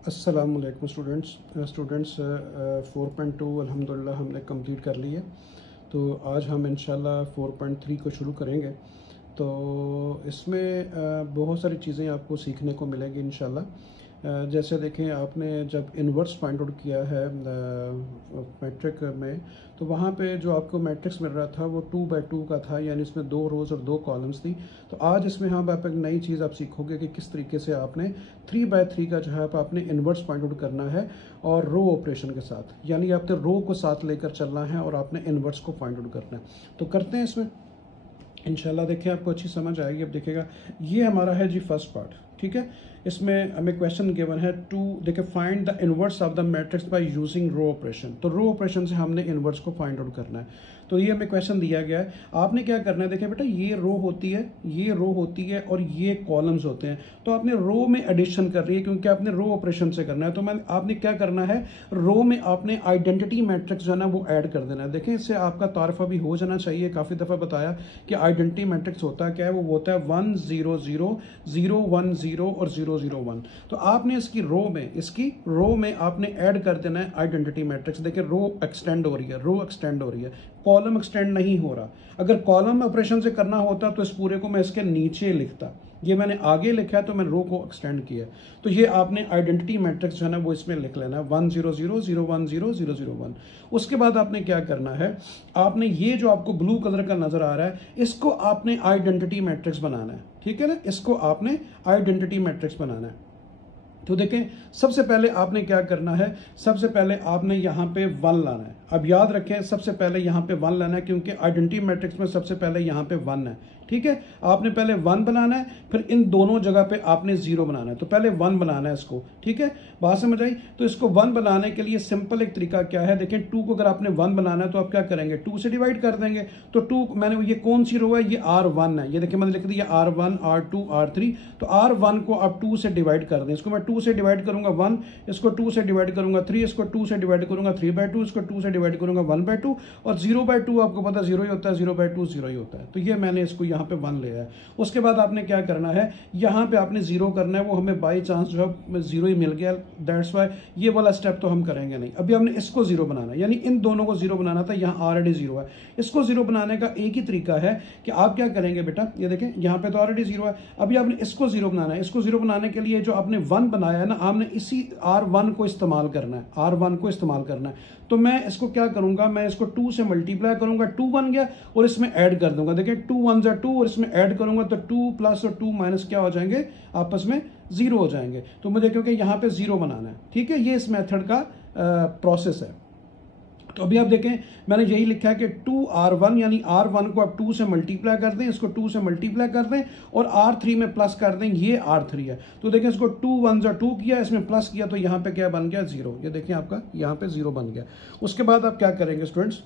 अस्सलामुअलैकुम स्टूडेंट्स 4.2 अल्हम्दुलिल्लाह हमने कंप्लीट कर ली है। तो आज हम इंशाल्लाह 4.3 को शुरू करेंगे। तो इसमें बहुत सारी चीज़ें आपको सीखने को मिलेंगी इंशाल्लाह। जैसे देखें, आपने जब इन्वर्स फाइंड आउट किया है मैट्रिक में, तो वहाँ पे जो आपको मैट्रिक्स मिल रहा था वो 2/2 का था, यानी इसमें 2 रोज़ और 2 कॉलम्स थी। तो आज इसमें हम आप एक नई चीज़ आप सीखोगे कि किस तरीके से आपने 3/3 का जो है आपने इन्वर्स फाइंड आउट करना है, और रो ऑपरेशन के साथ, यानी आपने रो को साथ लेकर चलना है और आपने इन्वर्स को फाइंड आउट करना है। तो करते हैं इसमें इंशाल्लाह। देखिए, आपको अच्छी समझ आएगी। अब देखिएगा, ये हमारा है जी फर्स्ट पार्ट, ठीक है। इसमें हमें क्वेश्चन गिवन है टू, देखिए, find the inverse of the matrix by using row operation. तो रो ऑपरेशन से हमने इनवर्स को फाइंड आउट करना है। तो ये हमें क्वेश्चन दिया गया है, आपने क्या करना है। देखिए बेटा, ये रो होती है, ये रो होती है और ये कॉलम्स होते हैं। तो आपने रो में एडिशन कर रही है, क्योंकि आपने रो ऑपरेशन से करना है। तो आपने क्या करना है, रो में आपने आइडेंटिटी मैट्रिक्स जो है ना वो ऐड कर देना है। देखिए, इससे आपका तारफा भी हो जाना चाहिए। काफ़ी दफ़ा बताया कि आइडेंटिटी मैट्रिक्स होता क्या है, वो होता है 1 0 0 0 1 0 और 0 0 1। तो आपने इसकी रो में आपने ऐड कर देना है आइडेंटिटी मैट्रिक्स। देखिए, रो एक्सटेंड हो रही है, रो एक्सटेंड हो रही है, कॉलम एक्सटेंड नहीं हो रहा। अगर कॉलम ऑपरेशन से करना होता तो इस पूरे को मैं इसके नीचे लिखता। ये मैंने आगे लिखा है तो मैंने रो को एक्सटेंड किया। तो ये आपने आइडेंटिटी मैट्रिक्स जो है ना वो इसमें लिख लेना है, 1 0 0 0 1 0 0 0 1। उसके बाद आपने क्या करना है, आपने ये जो आपको ब्लू कलर का नजर आ रहा है, इसको आपने आइडेंटिटी मैट्रिक्स बनाना है, ठीक है ना। इसको आपने आइडेंटिटी मैट्रिक्स बनाना है। तो देखें, सबसे पहले आपने क्या करना है, सबसे पहले आपने यहाँ पे 1 लाना है। अब याद रखें, सबसे पहले यहाँ पे 1 लाना है, क्योंकि आइडेंटिटी मैट्रिक्स में सबसे पहले यहाँ पे 1 है, ठीक है। आपने पहले 1 बनाना है, फिर इन दोनों जगह पे आपने 0 बनाना है। तो पहले 1 बनाना है इसको, ठीक है। बात समझ आई। तो इसको 1 बनाने के लिए सिंपल एक तरीका क्या है, देखें, 2 को अगर आपने 1 बनाना है तो आप क्या करेंगे, 2 से डिवाइड कर देंगे। तो 2, मैंने ये कौन सी रो है, ये R1 है। ये देखिए, मैंने लिख दिया R1 R2 R3। तो R1 को आप 2 से डिवाइड कर दें। इसको मैं 2 से डिवाइड करूंगा 1, इसको 2 से डिवाइड करूंगा 3, इसको 2 से डिवाइड करूंगा 3/2, इसको 2 से डिवाइड करूंगा 1/2, और 0/2 आपको पता 0 ही होता है, 0/2 0 ही होता है। तो ये मैंने इसको यहाँ पे 1 लिया है। उसके बाद आपने क्या करना है, यहाँ पे आपने 0 करना है। वो हमें बाई चांस जो है 0 ही मिल गया, दैट्स वाई ये वाला स्टेप तो हम करेंगे नहीं। अभी हमने इसको 0 बनाना है, यानी इन दोनों को 0 बनाना था। यहाँ ऑलरेडी 0 है। इसको 0 बनाने का एक ही तरीका है कि आप क्या करेंगे बेटा, ये देखें, यहाँ पे तो ऑलरेडी 0 है। अभी आपने इसको 0 बनाना है। इसको 0 बनाने के लिए जो आपने 1 बनाया है ना, आपने इसी R1 को इस्तेमाल करना है, R1 को इस्तेमाल करना है। तो मैं इसको क्या करूंगा, मैं इसको 2 से मल्टीप्लाई करूंगा, 2 बन गया, और इसमें ऐड कर दूंगा। देखिए, 2 1 2, और इसमें ऐड करूंगा तो 2 प्लस और 2 माइनस क्या हो जाएंगे, आपस में 0 हो जाएंगे। तो मुझे क्योंकि यहाँ पे 0 बनाना है, ठीक है। ये इस मेथड का प्रोसेस है। तो अभी आप देखें, मैंने यही लिखा है कि 2R1, यानी R1 को आप 2 से मल्टीप्लाई कर दें, इसको 2 से मल्टीप्लाई कर दें, और R3 में प्लस कर दें, ये R3 है। तो देखें, इसको 2 1 2 किया, इसमें प्लस किया, तो यहाँ पे क्या बन गया, 0। ये देखें, आपका यहाँ पे 0 बन गया। उसके बाद आप क्या करेंगे स्टूडेंट्स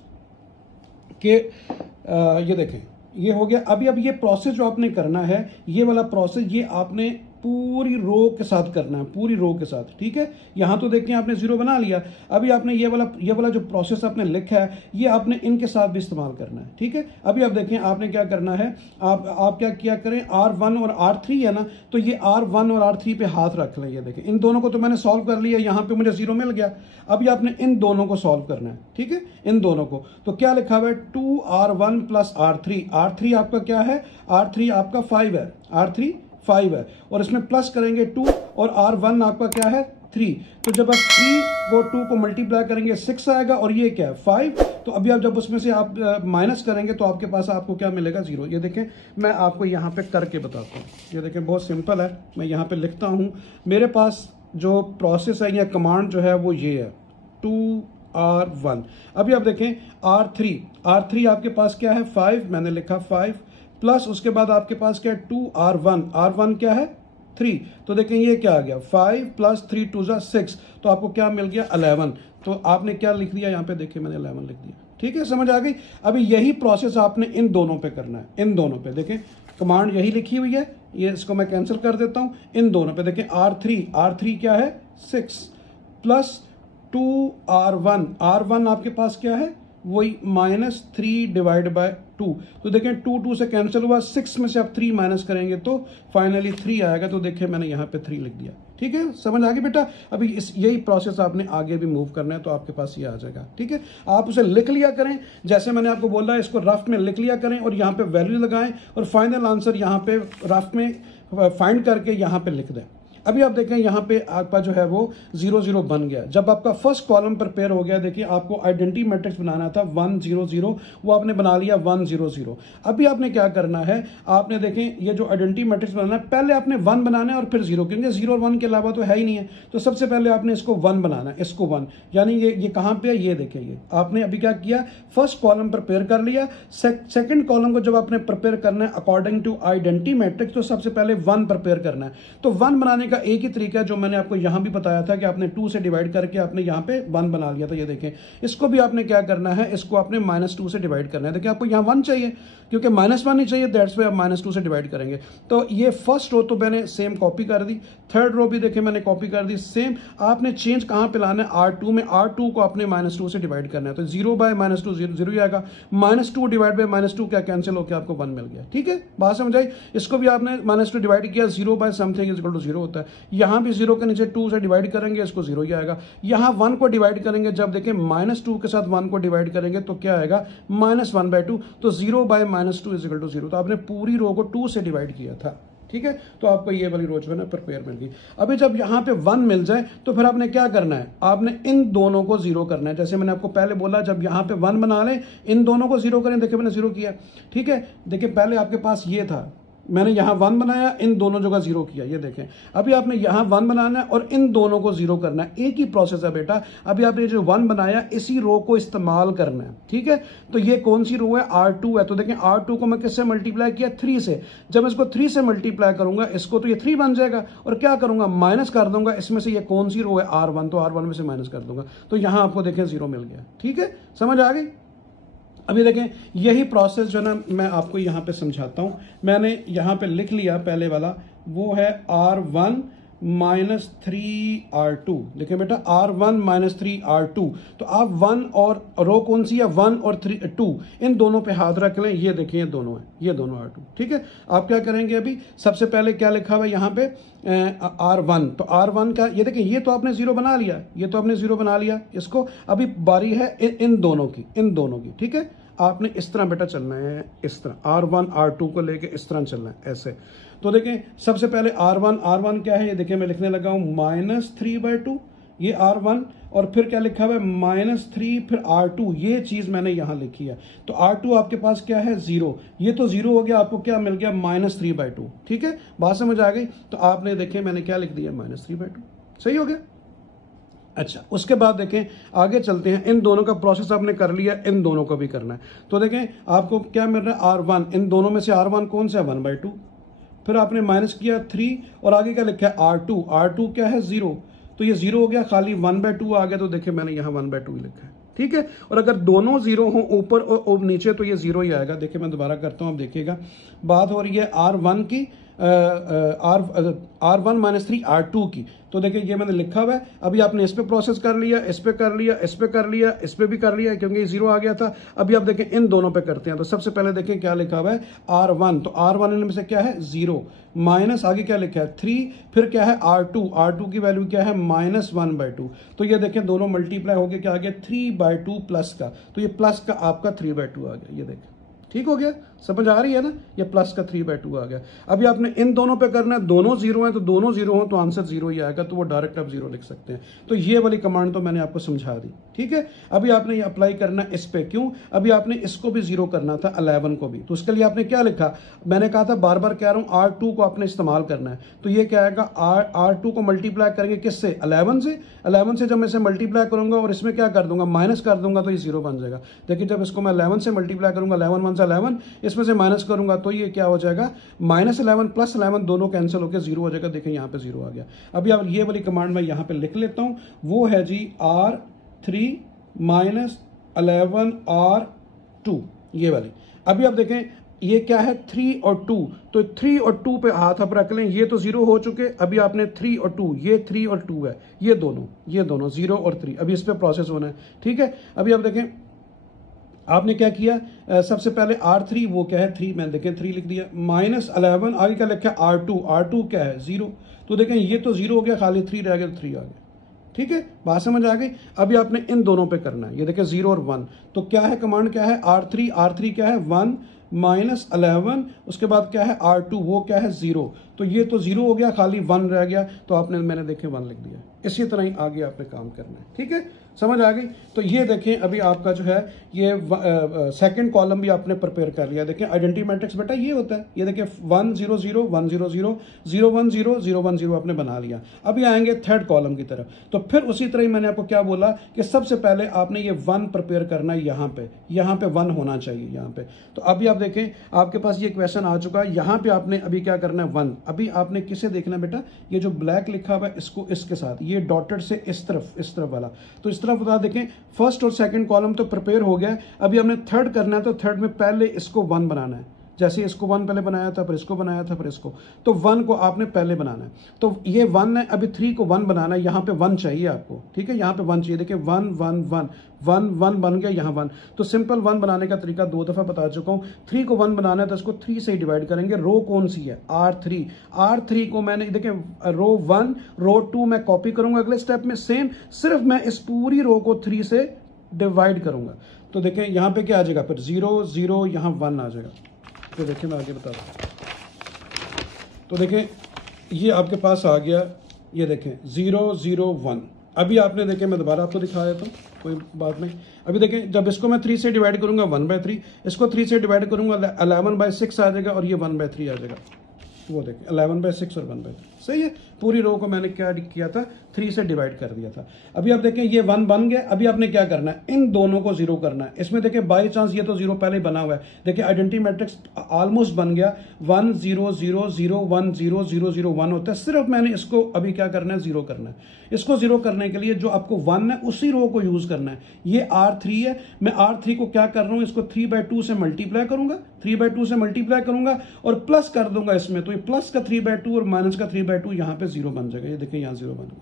कि ये देखें, ये हो गया। अभी अब ये प्रोसेस जो आपने करना है, ये वाला प्रोसेस, ये आपने पूरी रो के साथ करना है, पूरी रो के साथ, ठीक है। यहां तो देखिए, आपने 0 बना लिया। अभी आपने ये वाला जो प्रोसेस आपने लिखा है, ये आपने इनके साथ भी इस्तेमाल करना है, ठीक है। अभी आप देखें, आपने क्या करना है, आप क्या करें, R1 और R3 है ना, तो ये R1 और R3 पे हाथ रख लें। ये देखें, इन दोनों को तो मैंने सॉल्व कर लिया, यहां पे मुझे 0 मिल गया। अभी आपने इन दोनों को सॉल्व करना है, ठीक है, इन दोनों को। तो क्या लिखा हुआ है, 2R1 प्लस R3। R3 आपका क्या है, R3 आपका 5 है, R3 5 है, और इसमें प्लस करेंगे 2, और R1 आपका क्या है, 3। तो जब आप 3 को 2 को मल्टीप्लाई करेंगे 6 आएगा, और ये क्या है, 5। तो अभी आप जब उसमें से आप माइनस करेंगे तो आपके पास आपको क्या मिलेगा, 0। ये देखें, मैं आपको यहाँ पे करके बताता हूँ। ये देखें, बहुत सिंपल है। मैं यहाँ पे लिखता हूँ, मेरे पास जो प्रोसेस है या कमांड जो है वो ये है, 2R1। अभी आप देखें, R3 आपके पास क्या है, 5, मैंने लिखा 5, प्लस उसके बाद आपके पास क्या है, 2R1 क्या है, 3। तो देखें, ये क्या आ गया, 5 प्लस 3 2 6। तो आपको क्या मिल गया, 11। तो आपने क्या लिख दिया, यहाँ पे देखिए, मैंने 11 लिख दिया, ठीक है, समझ आ गई। अभी यही प्रोसेस आपने इन दोनों पे करना है, इन दोनों पे। देखें, कमांड यही लिखी हुई है, ये इसको मैं कैंसिल कर देता हूं। इन दोनों पे देखें, R3 क्या है, 6, प्लस 2R1 आपके पास क्या है, वही -3 डिवाइड बाय 2। तो देखें 2 से कैंसिल हुआ, 6 में से आप 3 माइनस करेंगे तो फाइनली 3 आएगा। तो देखिए मैंने यहाँ पे 3 लिख दिया। ठीक है, समझ आ गई बेटा। अभी यही प्रोसेस आपने आगे भी मूव करना है तो आपके पास ये आ जाएगा। ठीक है, आप उसे लिख लिया करें, जैसे मैंने आपको बोला इसको रफ में लिख लिया करें और यहाँ पे वैल्यू लगाएं और फाइनल आंसर यहाँ पे रफ में फाइंड करके यहाँ पे लिख दें। अभी आप देखें यहाँ पे आपका जो है वो 0 0 बन गया। जब आपका फर्स्ट कॉलम प्रिपेयर हो गया, देखिए आपको आइडेंटिटी मैट्रिक्स बनाना था 1 0 0, वो आपने बना लिया 1 0 0। अभी आपने क्या करना है, आपने देखें ये जो आइडेंटिटी मैट्रिक्स बनाना है, पहले आपने 1 बनाना है और फिर 0, क्योंकि 0 और 1 के अलावा तो है ही नहीं है। तो सबसे पहले आपने इसको 1 बनाना है, इसको 1, यानी ये कहाँ पे है, ये देखें। ये आपने अभी क्या किया, फर्स्ट कॉलम प्रिपेयर कर लिया। सेकेंड कॉलम को जब आपने प्रिपेयर करना है अकॉर्डिंग टू आइडेंटिटी मैट्रिक्स, तो सबसे पहले 1 प्रिपेयर करना है। तो 1 बनाने एक ही तरीका है जो मैंने आपको यहां भी बताया था कि आपने 2 से डिवाइड करके आपने यहां पे 1 बना लिया था। ये देखें, इसको भी आपने क्या करना है, इसको आपने -2 से डिवाइड करना है। देखिए आपको यहां 1 चाहिए क्योंकि -1 ही चाहिए, दैट्स वाई आप -2 से डिवाइड करेंगे। तो ये फर्स्ट रो तो मैंने सेम कॉपी कर दी, थर्ड रो भी देखिए मैंने कॉपी कर दी सेम। आपने चेंज कहां पे लाना है, R2 में। R2 को आपने -2 से डिवाइड करना है। तो 0 बाय -2 0 ही आएगा। -2 डिवाइड बाय -2 क्या कैंसिल होकर आपको 1 मिल गया। ठीक है, बात समझ आई। इसको भी आपने -2 डिवाइड किया, 0 by something is equal to 0 होता है। यहां भी 0 के नीचे 2 से डिवाइड करेंगे, इसको 0 ही आएगा। यहां 1 को डिवाइड करेंगे, जब देखें -2 के साथ 1 को डिवाइड करेंगे तो क्या आएगा, -1/2। तो 0 बाय -2 इज इक्वल टू 0। तो आपने पूरी रो को 2 से डिवाइड किया था। ठीक है, तो आपको ये वाली रो जो है ना प्रिपेयर मिल गई। अभी जब यहां पे 1 मिल जाए तो फिर आपने क्या करना है, आपने इन दोनों को 0 करना है। जैसे मैंने आपको पहले बोला, जब यहां पे 1 बना लें, इन दोनों को 0 करें। देखिए मैंने 0 किया। ठीक है, देखिए पहले आपके पास ये था, मैंने यहां 1 बनाया, इन दोनों जगह 0 किया। ये देखें, अभी आपने यहां 1 बनाना है और इन दोनों को 0 करना है। एक ही प्रोसेस है बेटा। अभी आपने जो 1 बनाया, इसी रो को इस्तेमाल करना है। ठीक है, तो ये कौन सी रो है, R2 है। तो देखें R2 को मैं किससे मल्टीप्लाई किया, 3 से। जब मैं इसको 3 से मल्टीप्लाई करूंगा इसको, तो ये 3 बन जाएगा और क्या करूंगा, माइनस कर दूंगा इसमें से। ये कौन सी रो है, R1, तो R1 में से माइनस कर दूंगा। तो यहां आपको देखें 0 मिल गया। ठीक है, समझ आ गई। अभी देखें यही प्रोसेस जो ना मैं आपको यहां पे समझाता हूं। मैंने यहां पे लिख लिया पहले वाला, वो है R1 -3 R2। देखिए बेटा, R1 -3 R2। तो आप 1 और रो कौन सी है, 1 और 2, इन दोनों पे हाथ रख लें। ये देखिए ये दोनों है, ये दोनों R2। ठीक है, आप क्या करेंगे, अभी सबसे पहले क्या लिखा हुआ है यहाँ पे, R1। तो R1 का ये देखिए, ये तो आपने 0 बना लिया, ये तो आपने 0 बना लिया इसको। अभी बारी है इन दोनों की, इन दोनों की। ठीक है, आपने इस तरह बेटा चलना है, इस तरह R1 R2 को लेके इस तरह चलना है, ऐसे। तो देखें सबसे पहले R1 क्या है, ये देखिए मैं लिखने लगा हूं -3/2, ये R1। और फिर क्या लिखा हुआ है, -3 फिर R2, ये चीज मैंने यहां लिखी है। तो R2 आपके पास क्या है, 0। ये तो 0 हो गया, आपको क्या मिल गया, -3/2। ठीक है, बात समझ आ गई। तो आपने देखें मैंने क्या लिख दिया, -3/2। सही हो गया। अच्छा, उसके बाद देखें आगे चलते हैं। इन दोनों का प्रोसेस आपने कर लिया, इन दोनों को भी करना है। तो देखें आपको क्या मिल रहा है, R1। इन दोनों में से R1 कौन सा है, 1/2। फिर आपने माइनस किया 3 और आगे क्या लिखा है, R2 क्या है, 0। तो ये 0 हो गया, खाली 1/2 आ गया। तो देखिए मैंने यहाँ 1/2 ही लिखा है। ठीक है, और अगर दोनों 0 हो, ऊपर और नीचे, तो ये 0 ही आएगा। देखिए मैं दोबारा करता हूँ, आप देखिएगा। बात हो रही है R1 की, R1 -3 R2 की। तो देखिए ये मैंने लिखा हुआ है। अभी आपने इस पे प्रोसेस कर लिया, इस पे कर लिया, इस पे कर लिया, इस पे भी कर लिया, क्योंकि ये 0 आ गया था। अभी आप देखें इन दोनों पे करते हैं। तो सबसे पहले देखें क्या लिखा हुआ है, R1। तो R1 में से क्या है, 0, माइनस आगे क्या लिखा है, 3। फिर क्या है, R2 की वैल्यू क्या है, -1/2। तो ये देखें दोनों मल्टीप्लाई होकर क्या आ गया, 3/2 प्लस का। तो ये प्लस का आपका 3/2 आ गया। ये देखें, ठीक हो गया, समझ आ रही है ना, ये प्लस का 3/2 आ गया। अभी आपने इन दोनों पे करना है, दोनों 0 हैं, तो दोनों 0 हो तो आंसर 0 ही आएगा। तो वो डायरेक्ट आप 0 लिख सकते हैं। तो ये वाली कमांड तो मैंने आपको समझा दी। ठीक है, अभी आपने ये अप्लाई करना है इस पे। क्यों, अभी आपने इसको भी 0 करना था, 11 को भी। तो उसके लिए आपने क्या लिखा, मैंने कहा था, बार बार कह रहा हूं, R2 को आपने इस्तेमाल करना है। तो ये क्या आएगा, R2 को मल्टीप्लाई करेंगे किससे, 11 से। 11 से जब मैं इसे मल्टीप्लाई करूंगा और इसमें क्या कर दूंगा, माइनस कर दूंगा, तो ये 0 बन जाएगा। देखिए जब इसको मैं 11 से मल्टीप्लाई करूंगा, 11 1 से 11, इसमें से माइनस करूंगा तो ये क्या हो जाएगा, -11 + 11 दोनों कैंसिल होकर 0 हो जाएगा। देखिए यहां पे 0 आ गया। अभी अब ये वाली कमांड मैं यहां पे लिख लेता हूं, वो है जी R3 - 11 R2, ये वाली। अभी आप देखें ये क्या है, 3 और 2। तो 3 और 2 पे हाथ आप रख लें। ये तो 0 हो चुके। अभी आपने 3 और 2, ये 3 और 2 है, ये दोनों 0 और 3। अभी इस पे प्रोसेस होना है। ठीक है, अभी आप देखें आपने क्या किया, सबसे पहले R3 वो क्या है 3, मैंने देखें 3 लिख दिया, -11 आगे क्या लिखा है R2 क्या है 0, तो देखें ये तो 0 हो गया, खाली 3 रह गया तो 3 आ गया। ठीक है, बात समझ आ गई। अभी आपने इन दोनों पे करना है, ये देखें 0 और 1, तो क्या है कमांड क्या है R3 क्या है 1 -11, उसके बाद क्या है R2 वो क्या है 0, तो ये तो 0 हो गया, खाली 1 रह गया, तो आपने मैंने देखे 1 लिख दिया। इसी तरह ही आगे आपने काम करना है। ठीक है, समझ आ गई। तो ये देखें अभी आपका जो है ये सेकंड कॉलम भी आपने प्रिपेयर कर लिया। देखें आइडेंटिटी मैट्रिक्स बेटा ये होता है, ये देखें 1 0 0 1 0 0 0 1 0 0 1 0 आपने बना लिया। अभी आएंगे थर्ड कॉलम की तरफ, तो फिर उसी तरह ही मैंने आपको क्या बोला कि सबसे पहले आपने ये 1 प्रिपेयर करना है, यहाँ पे 1 होना चाहिए यहाँ पे। तो अभी आप देखें आपके पास ये क्वेश्चन आ चुका है, यहाँ पे आपने अभी क्या करना है 1। अभी आपने किसे देखना है बेटा, ये जो ब्लैक लिखा हुआ है इसको इसके साथ, ये डॉटेड से इस तरफ वाला, तो इस तरफ बता देखें फर्स्ट और सेकंड कॉलम तो प्रिपेयर हो गया। अभी हमने थर्ड करना है, तो थर्ड में पहले इसको 1 बनाना है, जैसे इसको 1 पहले बनाया था, फिर इसको बनाया था, फिर इसको, तो 1 को आपने पहले बनाना है। तो ये 1 है, अभी 3 को 1 बनाना है, यहाँ पे 1 चाहिए आपको। ठीक है, यहाँ पे 1 चाहिए। देखिए 1 1 1 1 1 बन गया, यहाँ 1। तो सिंपल 1 बनाने का तरीका 2 दफा बता चुका हूँ। 3 को 1 बनाना है तो इसको 3 से ही डिवाइड करेंगे। रो कौन सी है R3 को मैंने देखिए रो 1 रो 2 मैं कॉपी करूंगा अगले स्टेप में, सेम सिर्फ मैं इस पूरी रो को 3 से डिवाइड करूंगा। तो देखें यहाँ पे क्या आ जाएगा, फिर 0 0 यहाँ 1 आ जाएगा। तो देखिए मैं आगे बता रहा हूँ, तो देखें ये आपके पास आ गया, ये देखें 0 0 1। अभी आपने देखें मैं दोबारा आपको दिखा देता हूँ, कोई बात नहीं। अभी देखें जब इसको मैं 3 से डिवाइड करूंगा 1/3, इसको 3 से डिवाइड करूंगा 11/6 आ जाएगा, और ये 1/3 आ जाएगा। वो देखें 11/6 और 1/3 सही है। पूरी रो को मैंने क्या किया था 3 से डिवाइड कर दिया था। अभी आप देखें ये 1 बन गया। अभी आपने क्या करना है, इन दोनों को 0 करना है। इसमें देखें बाई चांस ये तो 0 पहले ही बना हुआ है, देखिए आइडेंटिटी मैट्रिक्स ऑलमोस्ट बन गया। 1 0 0 0 1 0 0 0 1 होता है। सिर्फ मैंने इसको अभी क्या करना है 0 करना है। इसको 0 करने के लिए जो आपको 1 है उसी रो को यूज करना है। ये R3 है, मैं R3 को क्या कर रहा हूं, इसको 3/2 से मल्टीप्लाई करूंगा, 3/2 से मल्टीप्लाई करूंगा और प्लस कर दूंगा इसमें, तो ये प्लस का 3/2 और माइनस का 3/2 यहां पे 0 बन जाएगा। ये देखिए यहां 0 बन गया।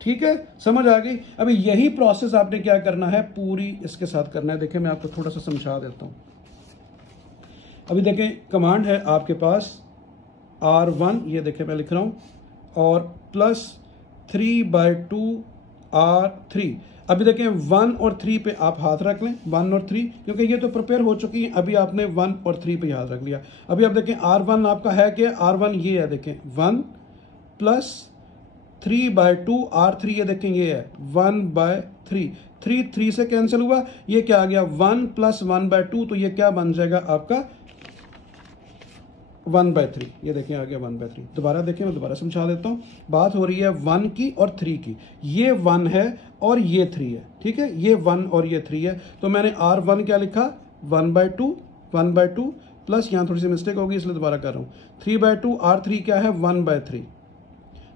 ठीक है, समझ आ गई। अभी यही प्रोसेस आपने क्या करना है पूरी इसके साथ करना है। देखिए मैं आपको थोड़ा सा समझा देता हूं। अभी देखें कमांड है आपके पास R1, ये देखिए मैं लिख रहा हूं, और प्लस 3/2 R3। अभी देखें 1 और 3 पे आप हाथ रख लें, 1 और 3, क्योंकि ये तो प्रिपेयर हो चुकी है। अभी आपने 1 और 3 पे हाथ रख लिया। अभी आप देखें R1 आपका है क्या, R1 ये है, देखें 1 प्लस 3/2 R3, ये देखें ये है 1/3, 3 से कैंसिल हुआ, ये क्या आ गया 1 प्लस 1/2, तो ये क्या बन जाएगा आपका 1/3। ये देखें आ गया 1/3। दोबारा देखें, मैं दोबारा समझा देता हूं। बात हो रही है 1 की और 3 की। ये 1 है और ये 3 है। ठीक है, ये 1 और ये 3 है, तो मैंने R1 क्या लिखा 1/2 प्लस, यहां थोड़ी सी मिस्टेक होगी इसलिए दोबारा कर रहा हूं, 3/2 R3 क्या है 1/3।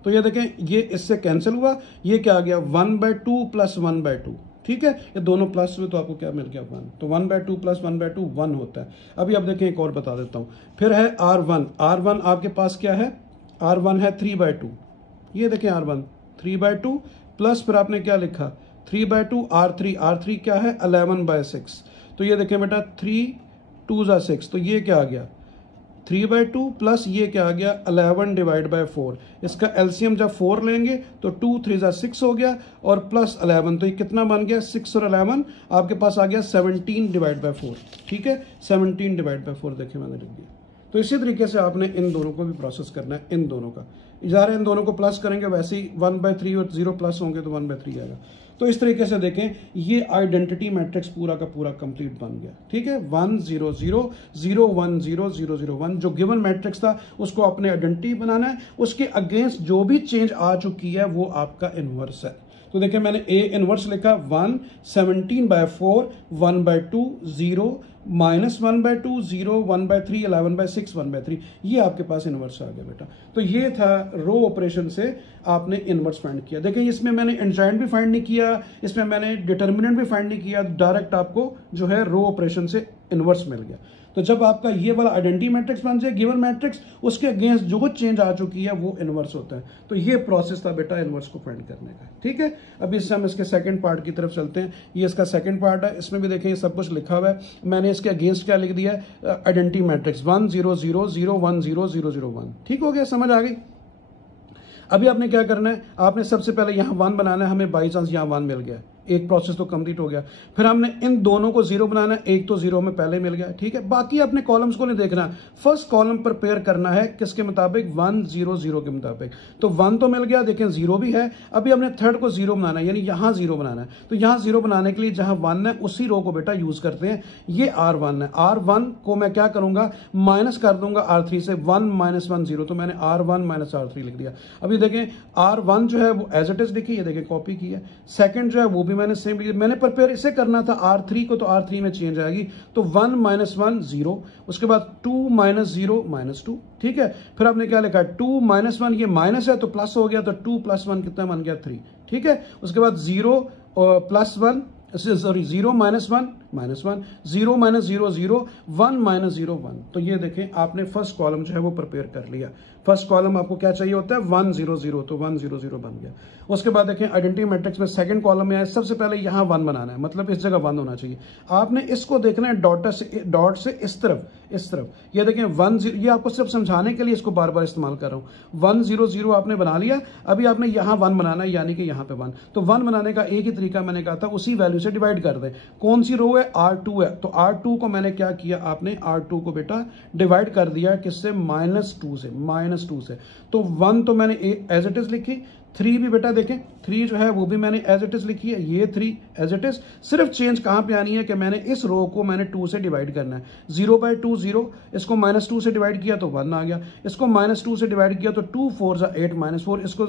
तो ये देखें ये इससे कैंसिल हुआ, ये क्या आ गया 1/2 प्लस 1/2। ठीक है, ये दोनों प्लस हुए तो आपको क्या मिल गया 1, तो 1/2 प्लस 1/2 1 होता है। अभी आप देखें एक और बता देता हूं। फिर है R1 आपके पास क्या है, R1 है 3/2। ये देखें R1 3/2 प्लस, फिर आपने क्या लिखा 3/2 R3 क्या है 11/6। तो ये देखें बेटा 3 2 6, तो ये क्या आ गया 3/2 प्लस ये क्या आ गया 11/4। इसका एलसीएम जब 4 लेंगे तो 2 3 6 हो गया, और प्लस 11, तो ये कितना बन गया 6 और 11 आपके पास आ गया 17/4। ठीक है, 17/4 देखिए मैंने लिख दिया। तो इसी तरीके से आपने इन दोनों को भी प्रोसेस करना है, इन दोनों का। ज़ाहिर इन दोनों को प्लस करेंगे, वैसे ही 1/3 और 0 प्लस होंगे तो 1/3 आएगा। तो इस तरीके से देखें ये आइडेंटिटी मैट्रिक्स पूरा का पूरा कंप्लीट बन गया। ठीक है, 1 0 0 0 1 0 0 0 1 जो गिवन मैट्रिक्स था उसको अपने आइडेंटिटी बनाना है। उसके अगेंस्ट जो भी चेंज आ चुकी है वो आपका इनवर्स है। तो देखिए मैंने ए इनवर्स लिखा 1 17/4 1/2 0 -1/2 0 1/3 11/6 1/3, ये आपके पास इनवर्स आ गया बेटा। तो ये था रो ऑपरेशन से आपने इनवर्स फाइंड किया। देखिए इसमें मैंने एंजाइंट भी फाइंड नहीं किया, इसमें मैंने डिटर्मिनेंट भी फाइंड नहीं किया, डायरेक्ट आपको जो है रो ऑपरेशन से इनवर्स मिल गया। तो जब आपका ये वाला आइडेंटिटी मैट्रिक्स बन जाए गिवन मैट्रिक्स, उसके अगेंस्ट जो चेंज आ चुकी है वो इनवर्स होता है। तो ये प्रोसेस था बेटा इनवर्स को फाइंड करने का, ठीक है। अभी इससे हम इसके सेकंड पार्ट की तरफ चलते हैं। ये इसका सेकंड पार्ट है, इसमें भी देखें ये सब कुछ लिखा हुआ है। मैंने इसके अगेंस्ट क्या लिख दिया है, आइडेंटिटी मैट्रिक्स 1 0 0 0 1 0 0 0 1। ठीक हो गया, समझ आ गई। अभी आपने क्या करना है, आपने सबसे पहले यहाँ 1 बनाना है। हमें बाई चांस यहाँ 1 मिल गया, एक प्रोसेस तो कंप्लीट हो गया। फिर हमने इन दोनों को 0 बनाना है, एक तो 0 में पहले मिल गया, ठीक है। बाकी अपने कॉलम्स को नहीं देखना, फर्स्ट कॉलम पर पेयर करना है किसके मुताबिक, 1 0 0 के मुताबिक। तो 1 तो मिल गया, देखें 0 भी है। अभी हमने थर्ड को 0 बनाना है, यानी यहाँ 0 बनाना है। तो यहाँ 0 बनाने के लिए जहां 1 है उसी रो को बेटा यूज करते हैं। ये R1 है, R1 को मैं क्या करूंगा, माइनस कर दूंगा R3 से। 1 - 1 0, तो मैंने R1 - R3 लिख दिया। अभी देखें R1 जो है वो एज इट इज लिखी है, देखें कॉपी की है। सेकंड जो है वो भी मैंने सेम लिखी। मैंने प्रिपेयर इसे करना था R3 को, तो R3 में चेंज आएगी। तो 1 - 1 0, उसके बाद 2 - 0 -2, ठीक है। फिर आपने क्या लिखा, 2 - 1, ये माइनस है तो प्लस हो गया, तो 2 + 1 कितना बन गया, 3, ठीक है। उसके बाद 0 + 1, सॉरी 0 - 1 -1, 0 - 0 0, 1 - 0 1। तो ये देखें आपने फर्स्ट कॉलम जो है वो प्रिपेयर कर लिया। फर्स्ट कॉलम आपको क्या चाहिए होता है, 1 0 0, तो 1 0 0 बन गया। उसके बाद देखें आइडेंटिटी मैट्रिक्स में सेकंड कॉलम में आए, सबसे पहले यहाँ 1 बनाना है, मतलब इस जगह 1 होना चाहिए। आपने इसको देखना है डॉट से इस तरफ, इस तरफ। ये देखें 1 0, ये आपको सिर्फ समझाने के लिए इसको बार बार इस्तेमाल कर रहा हूँ। 1 0 0 आपने बना लिया। अभी आपने यहाँ 1 बनाना है, यानी कि यहाँ पे 1। तो 1 बनाने का एक ही तरीका मैंने कहा था, उसी वैल्यू से डिवाइड कर दें। कौन सी रो है, R2 है। तो R2 को मैंने क्या किया, आपने R2 को बेटा डिवाइड कर दिया किससे, -2 से, -2 से। तो 1 तो मैंने एज इट इज लिखी। 3 भी बेटा देखें 3 जो है वो भी मैंने एज इट इज लिखी है, ये 3 एज इट इज। सिर्फ चेंज कहां पे आनी है कि मैंने इस रो को मैंने 2 से डिवाइड करना है। 0/2 0, इसको -2 से डिवाइड किया तो 1 आ गया। इसको -2 से डिवाइड किया तो 2 4 8 -4, इसको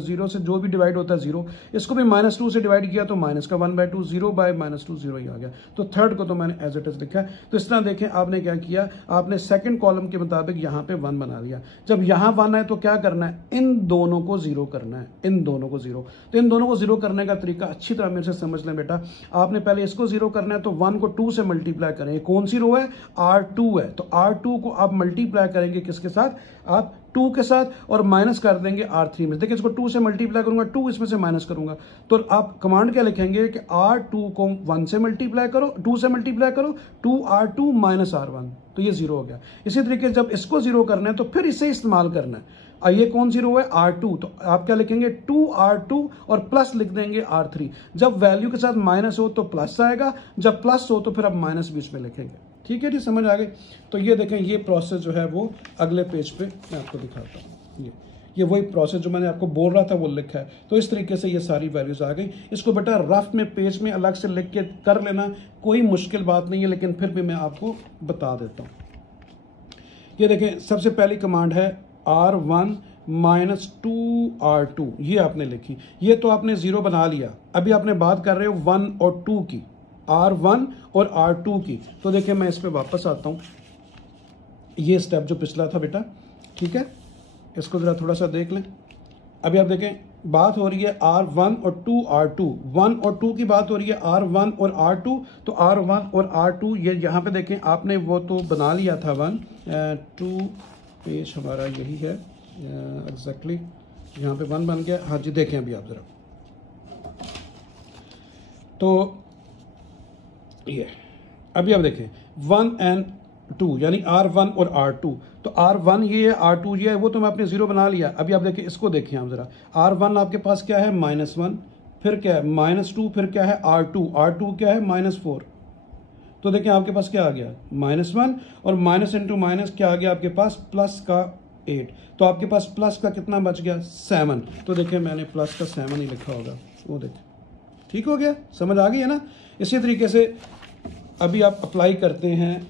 0 से जो भी डिवाइड होता है 0, इसको भी -2 से डिवाइड किया तो माइनस का 1/2, 0/-2 0 ही आ गया। तो थर्ड को तो मैंने एज इट इज लिखा है। तो इस तरह देखें आपने क्या किया, आपने सेकंड कॉलम के मुताबिक यहाँ पे 1 बना लिया। जब यहाँ 1 है तो क्या करना है, इन दोनों को 0 करना है, इन दोनों को 0। तो इन दोनों को 0 करने का तरीका अच्छी तरह मेरे से समझ लें बेटा। आपने पहले इसको 0 करना है, तो 1 को 2 से मल्टीप्लाई करें। कौन सी रो है, R2 है। तो R2 को आप मल्टीप्लाई करेंगे किसके साथ, आप 2 के साथ, और माइनस कर देंगे R3 में। देखिए इसको 2 से मल्टीप्लाई करूंगा, 2 इसमें से माइनस करूंगा, तो आप कमांड क्या लिखेंगे कि R2 को 1 से मल्टीप्लाई करो, 2 से मल्टीप्लाई करो, 2R2 - R1, तो ये 0 हो गया। इसी तरीके से जब इसको 0 करना है तो फिर इसे इस्तेमाल करना है। ये कौन सी रो है, R2, तो आप क्या लिखेंगे, 2R2 और प्लस लिख देंगे R3। जब वैल्यू के साथ माइनस हो तो प्लस आएगा, जब प्लस हो तो फिर आप माइनस बीच में लिखेंगे। ठीक है जी, समझ आ गई। तो ये देखें ये प्रोसेस जो है वो अगले पेज पे मैं आपको दिखाता हूँ। ये वही प्रोसेस जो मैंने आपको बोल रहा था वो लिखा है। तो इस तरीके से ये सारी वैल्यूज आ गई। इसको बेटा रफ में पेज में अलग से लिख के कर लेना, कोई मुश्किल बात नहीं है, लेकिन फिर भी मैं आपको बता देता हूँ। ये देखें सबसे पहली कमांड है R1 - 2R2, ये आपने लिखी। ये तो आपने 0 बना लिया। अभी आपने बात कर रहे हो 1 और 2 की, R1 और R2 की। तो देखिए मैं इस पे वापस आता हूँ। ये स्टेप जो पिछला था बेटा, ठीक है, इसको जरा थोड़ा सा देख लें। अभी आप देखें बात हो रही है R1 और 2R2, 1 और 2 की बात हो रही है, R1 और R2। तो R1 और R2 ये यहाँ पे देखें आपने वो तो बना लिया था 1 2 पेज हमारा यही है एग्जैक्टली, यहाँ पे 1 बन गया। हाँ जी देखें अभी आप जरा, तो ये अभी आप देखें 1 और 2 यानी R1 और R2। तो R1 ये है, R2 ये है, वो तो मैं आपने 0 बना लिया। अभी आप देखें इसको देखें आप जरा, R1 आपके पास क्या है, -1, फिर क्या है -2, फिर क्या है R2 क्या है -4। तो देखें आपके पास क्या आ गया, -1 और माइनस इंटू माइनस क्या आ गया आपके पास, प्लस का 8। तो आपके पास प्लस का कितना बच गया, 7। तो देखें मैंने प्लस का 7 ही लिखा होगा, वो देखें ठीक हो गया, समझ आ गई है ना। इसी तरीके से अभी आप अप्लाई करते हैं,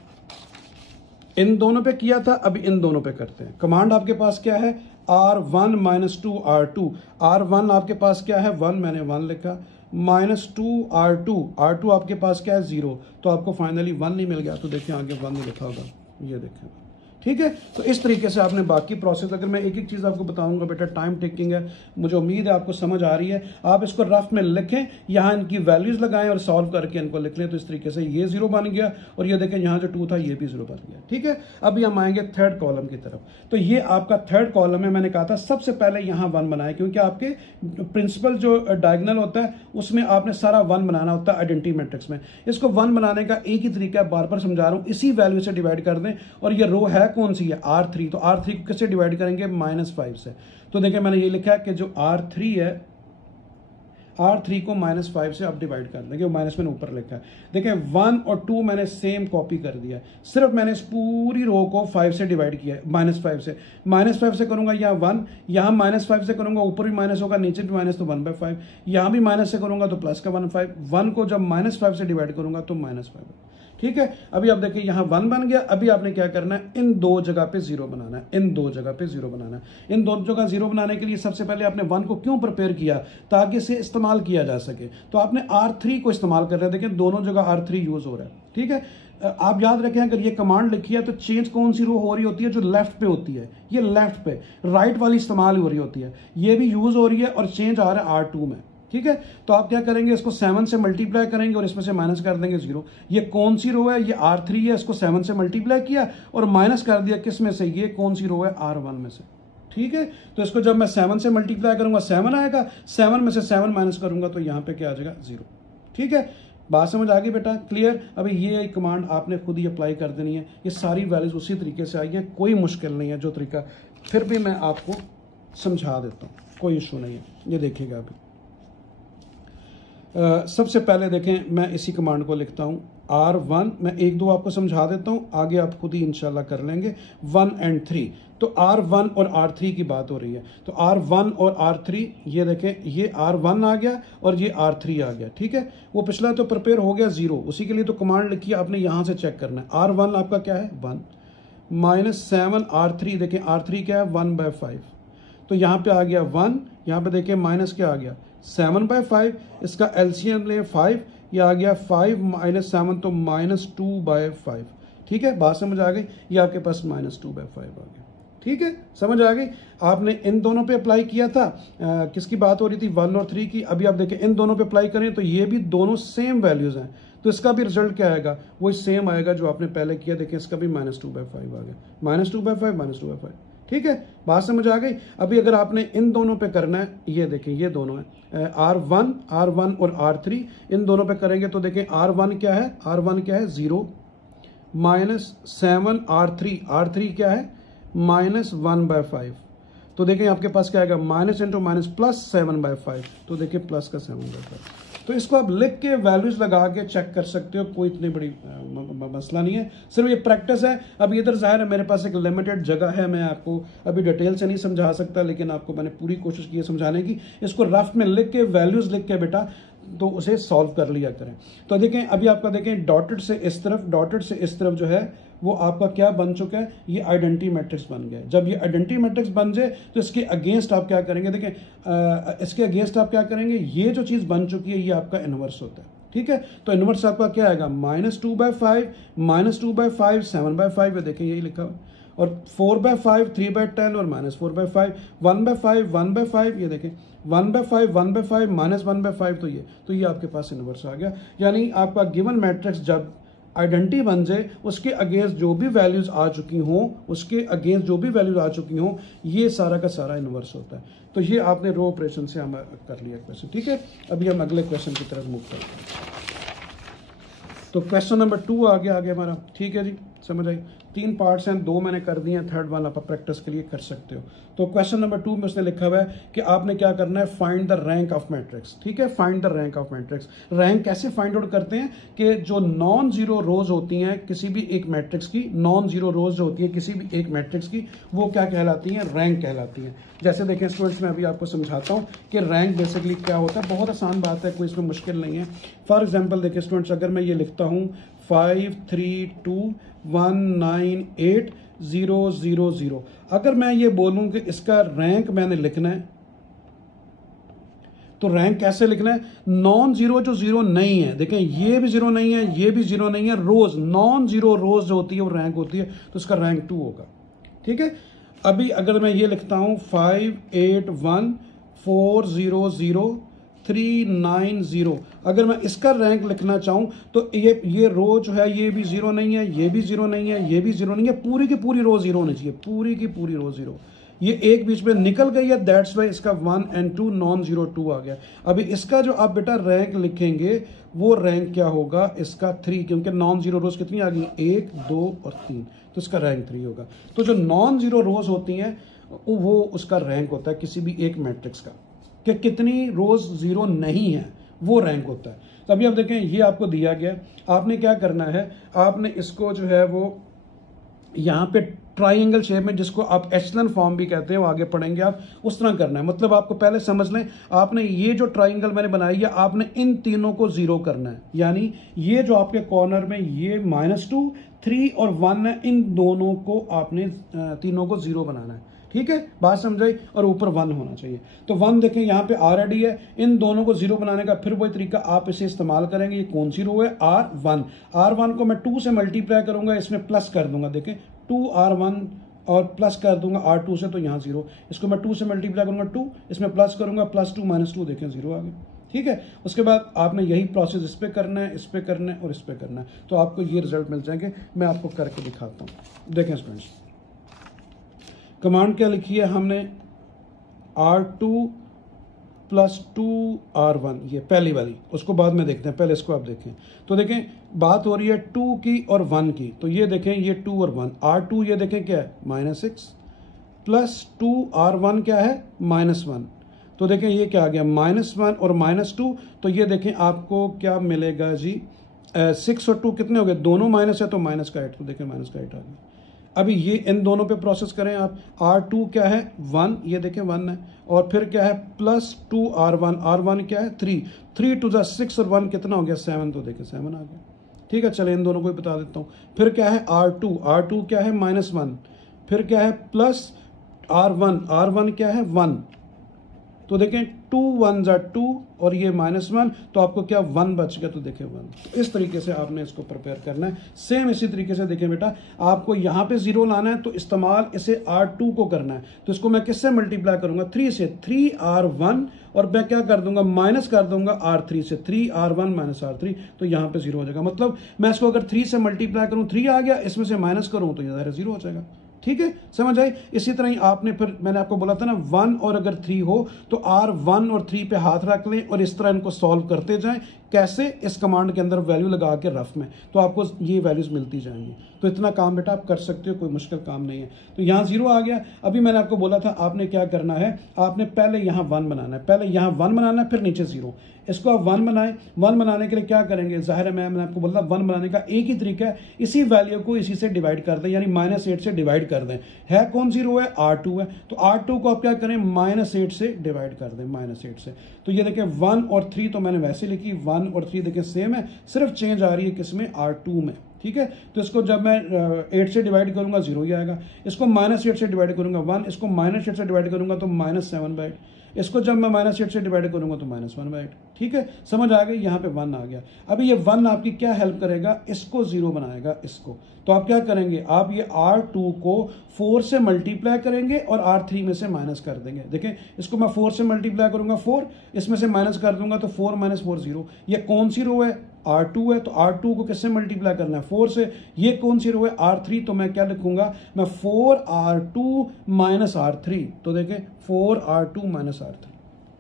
इन दोनों पे किया था, अभी इन दोनों पे करते हैं। कमांड आपके पास क्या है, R1 - 2R2। R1 आपके पास क्या है 1, मैंने 1 लिखा, -2R2 आपके पास क्या है 0। तो आपको फाइनली 1 नहीं मिल गया। तो देखें आगे 1 नहीं लिखा होगा, ये देखें ठीक है। तो इस तरीके से आपने बाकी प्रोसेस, अगर मैं एक एक चीज़ आपको बताऊंगा बेटा, टाइम टेकिंग है, मुझे उम्मीद है आपको समझ आ रही है। आप इसको रफ में लिखें, यहाँ इनकी वैल्यूज लगाएं और सॉल्व करके इनको लिख लें। तो इस तरीके से ये 0 बन गया और ये देखें यहाँ जो 2 था ये भी 0 बन गया। ठीक है, अभी हम आएंगे थर्ड कॉलम की तरफ। तो ये आपका थर्ड कॉलम है। मैंने कहा था सबसे पहले यहाँ 1 बनाए, क्योंकि आपके प्रिंसिपल जो डायगोनल होता है उसमें आपने सारा 1 बनाना होता है आइडेंटिटी मैट्रिक्स में। इसको 1 बनाने का एक ही तरीका है, बार बार समझा रहा हूँ, इसी वैल्यू से डिवाइड कर दें। और ये रो है कौन सी है, R3। तो R3 को किससे डिवाइड करेंगे, -5 से। तो देखिए मैंने ये लिखा है कि जो R3 है, R3 को -5 से आप डिवाइड कर देंगे, माइनस मैंने ऊपर लिखा है। देखिए 1 और 2 मैंने सेम कॉपी कर दिया है, सिर्फ मैंने इस पूरी रो को 5 से डिवाइड किया है, -5 से। -5 से करूंगा यहाँ 1, यहाँ -5 से करूंगा, ऊपर भी माइनस होगा, नीचे भी माइनस, तो 1/5। यहाँ भी माइनस से करूंगा तो प्लस का 1 को जब -5 से डिवाइड करूंगा तो -5। ठीक है, अभी आप देखिए यहाँ 1 बन गया। अभी आपने क्या करना है, इन दो जगह पे 0 बनाना है, इन दो जगह पे 0 बनाना है। इन दो जगह 0 बनाने के लिए सबसे पहले आपने 1 को क्यों प्रिपेयर किया, ताकि इसे इस्तेमाल किया जा सके। तो आपने R3 को इस्तेमाल कर रहे हैं, देखिए दोनों जगह R3 यूज हो रहा है। ठीक है, आप याद रखें अगर ये कमांड लिखी है तो चेंज कौन सी रो हो रही होती है, जो लेफ्ट पे होती है, ये लेफ्ट पे, राइट वाली इस्तेमाल हो रही होती है, ये भी यूज हो रही है और चेंज आ रहा है R2 में। ठीक है, तो आप क्या करेंगे, इसको 7 से मल्टीप्लाई करेंगे और इसमें से माइनस कर देंगे 0। ये कौन सी रो है, ये R3 है, इसको 7 से मल्टीप्लाई किया और माइनस कर दिया किस में से, ये कौन सी रो है, R1 में से। ठीक है, तो इसको जब मैं 7 से मल्टीप्लाई करूंगा 7 आएगा, 7 में से 7 माइनस करूंगा तो यहां पे क्या आ जाएगा, 0। ठीक है, बात समझ आ गई बेटा, क्लियर। अभी ये कमांड आपने खुद ही अप्लाई कर देनी है, ये सारी वैल्यूज उसी तरीके से आई है, कोई मुश्किल नहीं है जो तरीका, फिर भी मैं आपको समझा देता हूँ, कोई इशू नहीं है। ये देखिएगा अभी सबसे पहले देखें, मैं इसी कमांड को लिखता हूं R1, मैं 1 2 आपको समझा देता हूं, आगे आप खुद ही इंशाल्लाह कर लेंगे। 1 और 3, तो R1 और R3 की बात हो रही है। तो R1 और R3, ये देखें, ये R1 आ गया और ये R3 आ गया। ठीक है, वो पिछला तो प्रिपेयर हो गया 0, उसी के लिए तो कमांड लिखी है, आपने यहां से चेक करना है। R1 आपका क्या है, 1 -7 R3, देखें R3 क्या है, 1/5। तो यहाँ पे आ गया 1, यहाँ पे देखिए माइनस क्या आ गया, 7/5। इसका एलसीएम ले 5, ये आ गया 5 -7 तो -2/5। ठीक है, बात समझ आ गई, ये आपके पास -2/5 आ गया। ठीक है, समझ आ गई। आपने इन दोनों पे अप्लाई किया था, किसकी बात हो रही थी, 1 और 3 की। अभी आप देखें इन दोनों पे अप्लाई करें तो ये भी दोनों सेम वैल्यूज हैं, तो इसका भी रिजल्ट क्या आएगा, वही सेम आएगा जो आपने पहले किया। देखें इसका भी -2/5 आ गया, -2/5 -2/5। ठीक है, बात समझ आ गई। अभी अगर आपने इन दोनों पे करना है, ये देखें ये दोनों है, R1 और R3, इन दोनों पे करेंगे तो देखें R1 क्या है, R1 क्या है 0, -7 R3 क्या है -1/5। तो देखें आपके पास क्या आएगा, माइनस इंटू माइनस प्लस 7/5, तो देखिए प्लस का 7/5। तो इसको आप लिख के वैल्यूज लगा के चेक कर सकते हो, कोई इतनी बड़ी मसला नहीं है, सिर्फ ये प्रैक्टिस है। अब इधर जाहिर है मेरे पास एक लिमिटेड जगह है, मैं आपको अभी डिटेल से नहीं समझा सकता, लेकिन आपको मैंने पूरी कोशिश की है समझाने की। इसको रफ में लिख के वैल्यूज लिख के बेटा तो उसे सॉल्व कर लिया करें। तो देखें अभी आपका देखें डॉटेड से इस तरफ, डॉटेड से इस तरफ जो है वो आपका क्या बन चुका है, ये आइडेंटिटी मैट्रिक्स बन गया। जब ये आइडेंटिटी मैट्रिक्स बन जाए तो इसके अगेंस्ट आप क्या करेंगे, देखें इसके अगेंस्ट आप क्या करेंगे, ये जो चीज़ बन चुकी है ये आपका इनवर्स होता है। ठीक है, तो इनवर्स आपका क्या आएगा, -2/5 -2/5 7/5 है, देखें यही लिखा हुआ, और 4/5 3/10 और -4/5 1/5 1/5, ये देखें 1/5 1/5 -1/5, तो ये आपके पास इनवर्स आ गया। यानी आपका गिवन मैट्रिक्स जब आइडेंटिटी बन जाए, उसके अगेंस्ट जो भी वैल्यूज आ चुकी हों, उसके अगेंस्ट जो भी वैल्यूज आ चुकी हों, ये सारा का सारा इनवर्स होता है। तो ये आपने रो ऑपरेशन से हम कर लिया क्वेश्चन। ठीक है, अभी हम अगले क्वेश्चन की तरफ मूव करते हैं। तो क्वेश्चन नंबर 2 आगे हमारा। ठीक है जी, समझ आई। 3 पार्ट्स हैं, 2 मैंने कर दिए हैं, थर्ड वाला आप प्रैक्टिस के लिए कर सकते हो। तो क्वेश्चन नंबर 2 में उसने लिखा हुआ है कि आपने क्या करना है, find the rank of matrix. ठीक है, find the rank of matrix. Rank कैसे फाइंड आउट करते हैं कि जो नॉन जीरो रोज होती हैं किसी भी एक मैट्रिक्स की, नॉन जीरो रोज जो होती है किसी भी एक मैट्रिक्स की, वो क्या कहलाती हैं, रैंक कहलाती हैं। जैसे देखें स्टूडेंट्स, मैं अभी आपको समझाता हूँ कि रैंक बेसिकली क्या होता है। बहुत आसान बात है, कोई इसमें मुश्किल नहीं है। फॉर एग्जाम्पल देखिए स्टूडेंट्स, अगर मैं ये लिखता हूँ 5 3 2 1 9 8 0 0 0, अगर मैं ये बोलूं कि इसका रैंक मैंने लिखना है, तो रैंक कैसे लिखना है, नॉन जीरो जो जीरो नहीं है, देखें ये भी जीरो नहीं है, ये भी जीरो नहीं है, रोज नॉन जीरो रोज जो होती है वो रैंक होती है, तो उसका रैंक 2 होगा। ठीक है, अभी अगर मैं ये लिखता हूं 5814003990, अगर मैं इसका रैंक लिखना चाहूं तो ये रो जो है ये भी जीरो नहीं है, ये भी जीरो नहीं है, ये भी जीरो नहीं है, पूरी की पूरी रो जीरो होनी चाहिए, पूरी की पूरी रो जीरो। ये एक बीच में निकल गई है, दैट्स वाई इसका 1 and 2 नॉन जीरो 2 आ गया। अभी इसका जो आप बेटा रैंक लिखेंगे वो रैंक क्या होगा, इसका 3, क्योंकि नॉन जीरो रोज कितनी आ गई, 1 2 और 3, तो इसका रैंक 3 होगा। तो जो नॉन जीरो रोज होती हैं वो उसका रैंक होता है किसी भी एक मैट्रिक्स का, कि कितनी रोज जीरो नहीं है वो रैंक होता है। तो अभी आप देखें ये आपको दिया गया, आपने क्या करना है, आपने इसको जो है वो यहाँ पे ट्राइंगल शेप में, जिसको आप एचलन फॉर्म भी कहते हैं, वो आगे पढ़ेंगे आप, उस तरह करना है। मतलब आपको पहले समझ लें, आपने ये जो ट्राइंगल मैंने बनाई है, आपने इन तीनों को जीरो करना है, यानी ये जो आपके कॉर्नर में ये -2 3 और 1 है, इन दोनों को आपने तीनों को जीरो बनाना है। ठीक है, बात समझाई, और ऊपर 1 होना चाहिए। तो 1 देखें यहाँ पे ऑलरेडी है, इन दोनों को जीरो बनाने का फिर वही तरीका आप इसे इस्तेमाल करेंगे। ये कौन सी रो है, R1, R1 को मैं 2 से मल्टीप्लाई करूंगा, इसमें प्लस कर दूंगा, देखें 2R1 और प्लस कर दूंगा R2 से, तो यहाँ जीरो, इसको मैं 2 से मल्टीप्लाई करूंगा 2, इसमें प्लस करूंगा, +2 -2, देखें जीरो आ गया। ठीक है, उसके बाद आपने यही प्रोसेस इस पे करना है, इस पे करना है और इस पे करना है, तो आपको ये रिजल्ट मिल जाएंगे। मैं आपको करके दिखाता हूँ, देखें स्टूडेंट्स, कमांड क्या लिखी है हमने, R2 + 2R1, ये पहली वाली, उसको बाद में देखते हैं, पहले इसको आप देखें। तो देखें बात हो रही है 2 की और 1 की, तो ये देखें ये 2 और 1, R2 ये देखें क्या है -6 + 2R1 क्या है -1, तो देखें ये क्या आ गया -1 और -2, तो ये देखें आपको क्या मिलेगा जी, 6 और 2 कितने हो गए, दोनों माइनस है तो माइनस का 8, तो देखें माइनस का 8 आ गया। अभी ये इन दोनों पे प्रोसेस करें आप, R2 क्या है 1, ये देखें 1 है, और फिर क्या है +2R1, R1 क्या है 3, 3 to the 6 और 1 कितना हो गया 7, तो देखें 7 आ गया। ठीक है, चले इन दोनों को बता देता हूँ। फिर क्या है R2, R2 क्या है -1, फिर क्या है +R1, R1 क्या है 1, तो देखें 2 1 2 और ये -1, तो आपको क्या 1 बच गया, तो देखें 1। इस तरीके से आपने इसको प्रिपेयर करना है। सेम इसी तरीके से देखें बेटा, आपको यहाँ पे जीरो लाना है, तो इस्तेमाल इसे R2 को करना है, तो इसको मैं किससे मल्टीप्लाई करूंगा, 3 से, 3R1, और मैं क्या कर दूंगा, माइनस कर दूंगा R3 से, 3R1 - R3, तो यहाँ पे जीरो हो जाएगा। मतलब मैं इसको अगर 3 से मल्टीप्लाई करूँ 3 आ गया, इसमें से माइनस करूँ तो ये जीरो हो जाएगा। ठीक है, समझ आई। इसी तरह ही आपने, फिर मैंने आपको बोला था ना 1 और अगर 3 हो तो R1 और 3 पे हाथ रख लें और इस तरह इनको सॉल्व करते जाएं। कैसे, इस कमांड के अंदर वैल्यू लगा के रफ में, तो आपको ये वैल्यूज मिलती जाएंगी। तो इतना काम बेटा आप कर सकते हो, कोई मुश्किल काम नहीं है। तो यहाँ जीरो आ गया। अभी मैंने आपको बोला था आपने क्या करना है, आपने पहले यहाँ 1 बनाना है, पहले यहाँ 1 बनाना है, फिर नीचे जीरो। इसको आप 1 बनाएं। 1 बनाने के लिए क्या करेंगे, जाहिर है मैंने आपको बोला 1 बनाने का एक ही तरीका है, इसी वैल्यू को इसी से डिवाइड कर दें, यानी -8 से डिवाइड कर दें। है कौन सी रो है, R2 है, तो R2 को आप क्या करें, -8 से डिवाइड कर दें, -8 से। तो ये देखें 1 और 3 तो मैंने वैसे लिखी, 1 और 3 देखें सेम है, सिर्फ चेंज आ रही है किसमें, R2 में। ठीक है, तो इसको जब मैं 8 से डिवाइड करूंगा 0 ही आएगा, इसको -8 से डिवाइड करूंगा 1, इसको -8 से डिवाइड करूंगा तो -7/8, इसको जब मैं -8 से डिवाइड करूंगा तो -1/8। ठीक है, समझ आ गई, यहाँ पे 1 आ गया। अभी ये 1 आपकी क्या हेल्प करेगा, इसको 0 बनाएगा इसको। तो आप क्या करेंगे, आप ये R2 को 4 से मल्टीप्लाई करेंगे और R3 में से माइनस कर देंगे। देखें इसको मैं 4 से मल्टीप्लाई करूंगा 4, इसमें से माइनस कर दूंगा तो 4 - 4 0। ये कौन सी रो है, R2 है, तो R2 को किससे मल्टीप्लाई करना है, 4 से। ये कौन सी रो है, R3, तो मैं क्या लिखूंगा, मैं 4R2 - R3, तो देखें 4R2 - R3।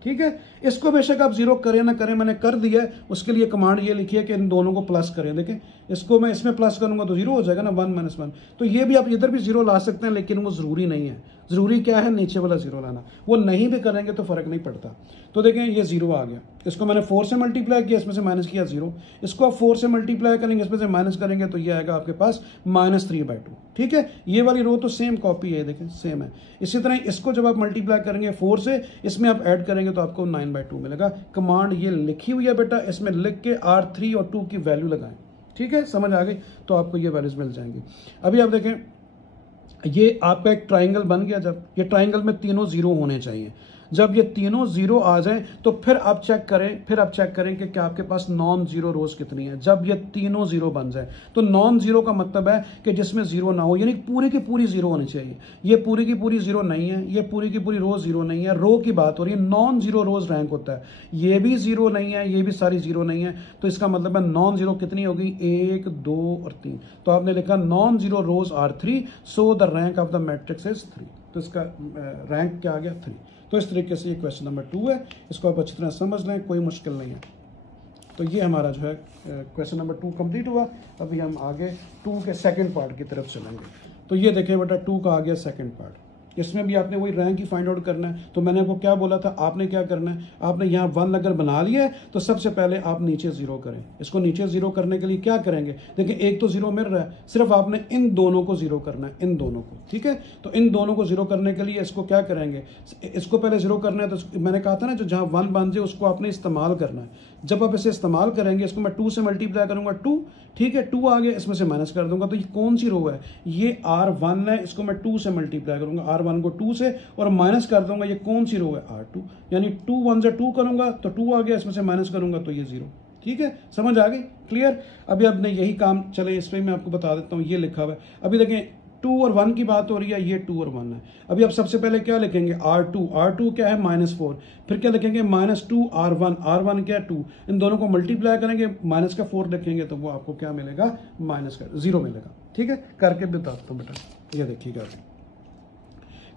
ठीक है, इसको बेशक आप जीरो करें ना करें, मैंने कर दिया है, उसके लिए कमांड ये लिखी है कि इन दोनों को प्लस करें। देखें इसको मैं इसमें प्लस करूंगा तो जीरो हो जाएगा ना, 1 - 1। तो ये भी आप इधर भी जीरो ला सकते हैं, लेकिन वो जरूरी नहीं है। जरूरी क्या है, नीचे वाला जीरो लाना। वो नहीं भी करेंगे तो फर्क नहीं पड़ता। तो देखें ये जीरो आ गया, इसको मैंने 4 से मल्टीप्लाई किया, इसमें से माइनस किया 0। इसको आप 4 से मल्टीप्लाई करेंगे, इसमें से माइनस करेंगे तो ये आएगा आपके पास -3/2। ठीक है, ये वाली रो तो सेम कॉपी है, देखें सेम है। इसी तरह इसको जब आप मल्टीप्लाई करेंगे 4 से, इसमें आप ऐड करेंगे तो आपको 9/2 मिलेगा। कमांड ये लिखी हुई है बेटा, इसमें लिख के R3 और 2 की वैल्यू लगाएं। ठीक है, समझ आ गई, तो आपको ये वैल्यूज मिल जाएंगी। अभी आप देखें ये आपका एक ट्राइंगल बन गया। जब ये ट्राइंगल में तीनों जीरो होने चाहिए, जब ये तीनों जीरो आ जाएं तो फिर आप चेक करें कि क्या आपके पास नॉन जीरो रोज कितनी है। जब ये तीनों जीरो बन जाए तो नॉन जीरो का मतलब है कि जिसमें जीरो ना हो, यानी पूरी की पूरी जीरो होनी चाहिए। ये पूरी की पूरी जीरो नहीं है, ये पूरी की पूरी रो जीरो नहीं है, रो की बात हो रही है। नॉन जीरो रोज रैंक होता है, ये भी जीरो नहीं है, ये भी सारी जीरो नहीं है, तो इसका मतलब है नॉन जीरो कितनी होगी, 1 2 और 3। तो आपने लिखा non zero rows are 3, so the rank of the matrix is 3। तो इसका रैंक क्या आ गया, 3। तो इस तरीके से ये क्वेश्चन नंबर 2 है, इसको आप अच्छी तरह समझ लें, कोई मुश्किल नहीं है। तो ये हमारा जो है क्वेश्चन नंबर 2 कंप्लीट हुआ। अभी हम आगे 2 के सेकंड पार्ट की तरफ चलेंगे। तो ये देखें बेटा 2 का आ गया सेकंड पार्ट। इसमें भी आपने वही रैंक ही फाइंड आउट करना है। तो मैंने आपको क्या बोला था, आपने क्या करना है, आपने यहाँ 1 अगर बना लिया है तो सबसे पहले आप नीचे जीरो करें। इसको नीचे जीरो करने के लिए क्या करेंगे, देखिए एक तो जीरो मिल रहा है, सिर्फ आपने इन दोनों को जीरो करना है, इन दोनों को, ठीक है। तो इन दोनों को जीरो करने के लिए इसको क्या करेंगे, इसको पहले जीरो करना है। तो मैंने कहा था ना, जो जहाँ 1 बन जाए उसको आपने इस्तेमाल करना है। जब आप इसे इस्तेमाल करेंगे, इसको मैं 2 से मल्टीप्लाई करूंगा, 2, ठीक है, 2 आ गया, इसमें से माइनस कर दूंगा। तो ये कौन सी रो है, ये R1 है, इसको मैं 2 से मल्टीप्लाई करूंगा, R1 को 2 से, और माइनस कर दूंगा, ये कौन सी रो है, R2। यानी 2 1 से 2 करूंगा तो 2 आ गया, इसमें से माइनस करूंगा तो ये 0। ठीक है, समझ आ गई, क्लियर। अभी आपने यही काम, चले इस पर मैं आपको बता देता हूँ, ये लिखा हुआ है। अभी देखें 2 और 1 की बात हो रही है, ये 2 और 1 है। अभी आप सबसे पहले क्या लिखेंगे, R2 क्या है, -4, फिर क्या लिखेंगे, -2 R1 क्या है, 2। इन दोनों को मल्टीप्लाई करेंगे, माइनस का 4 लिखेंगे तो वो आपको क्या मिलेगा, माइनस का 0 मिलेगा। ठीक है, करके बताता हूँ बेटा, ये देखिएगा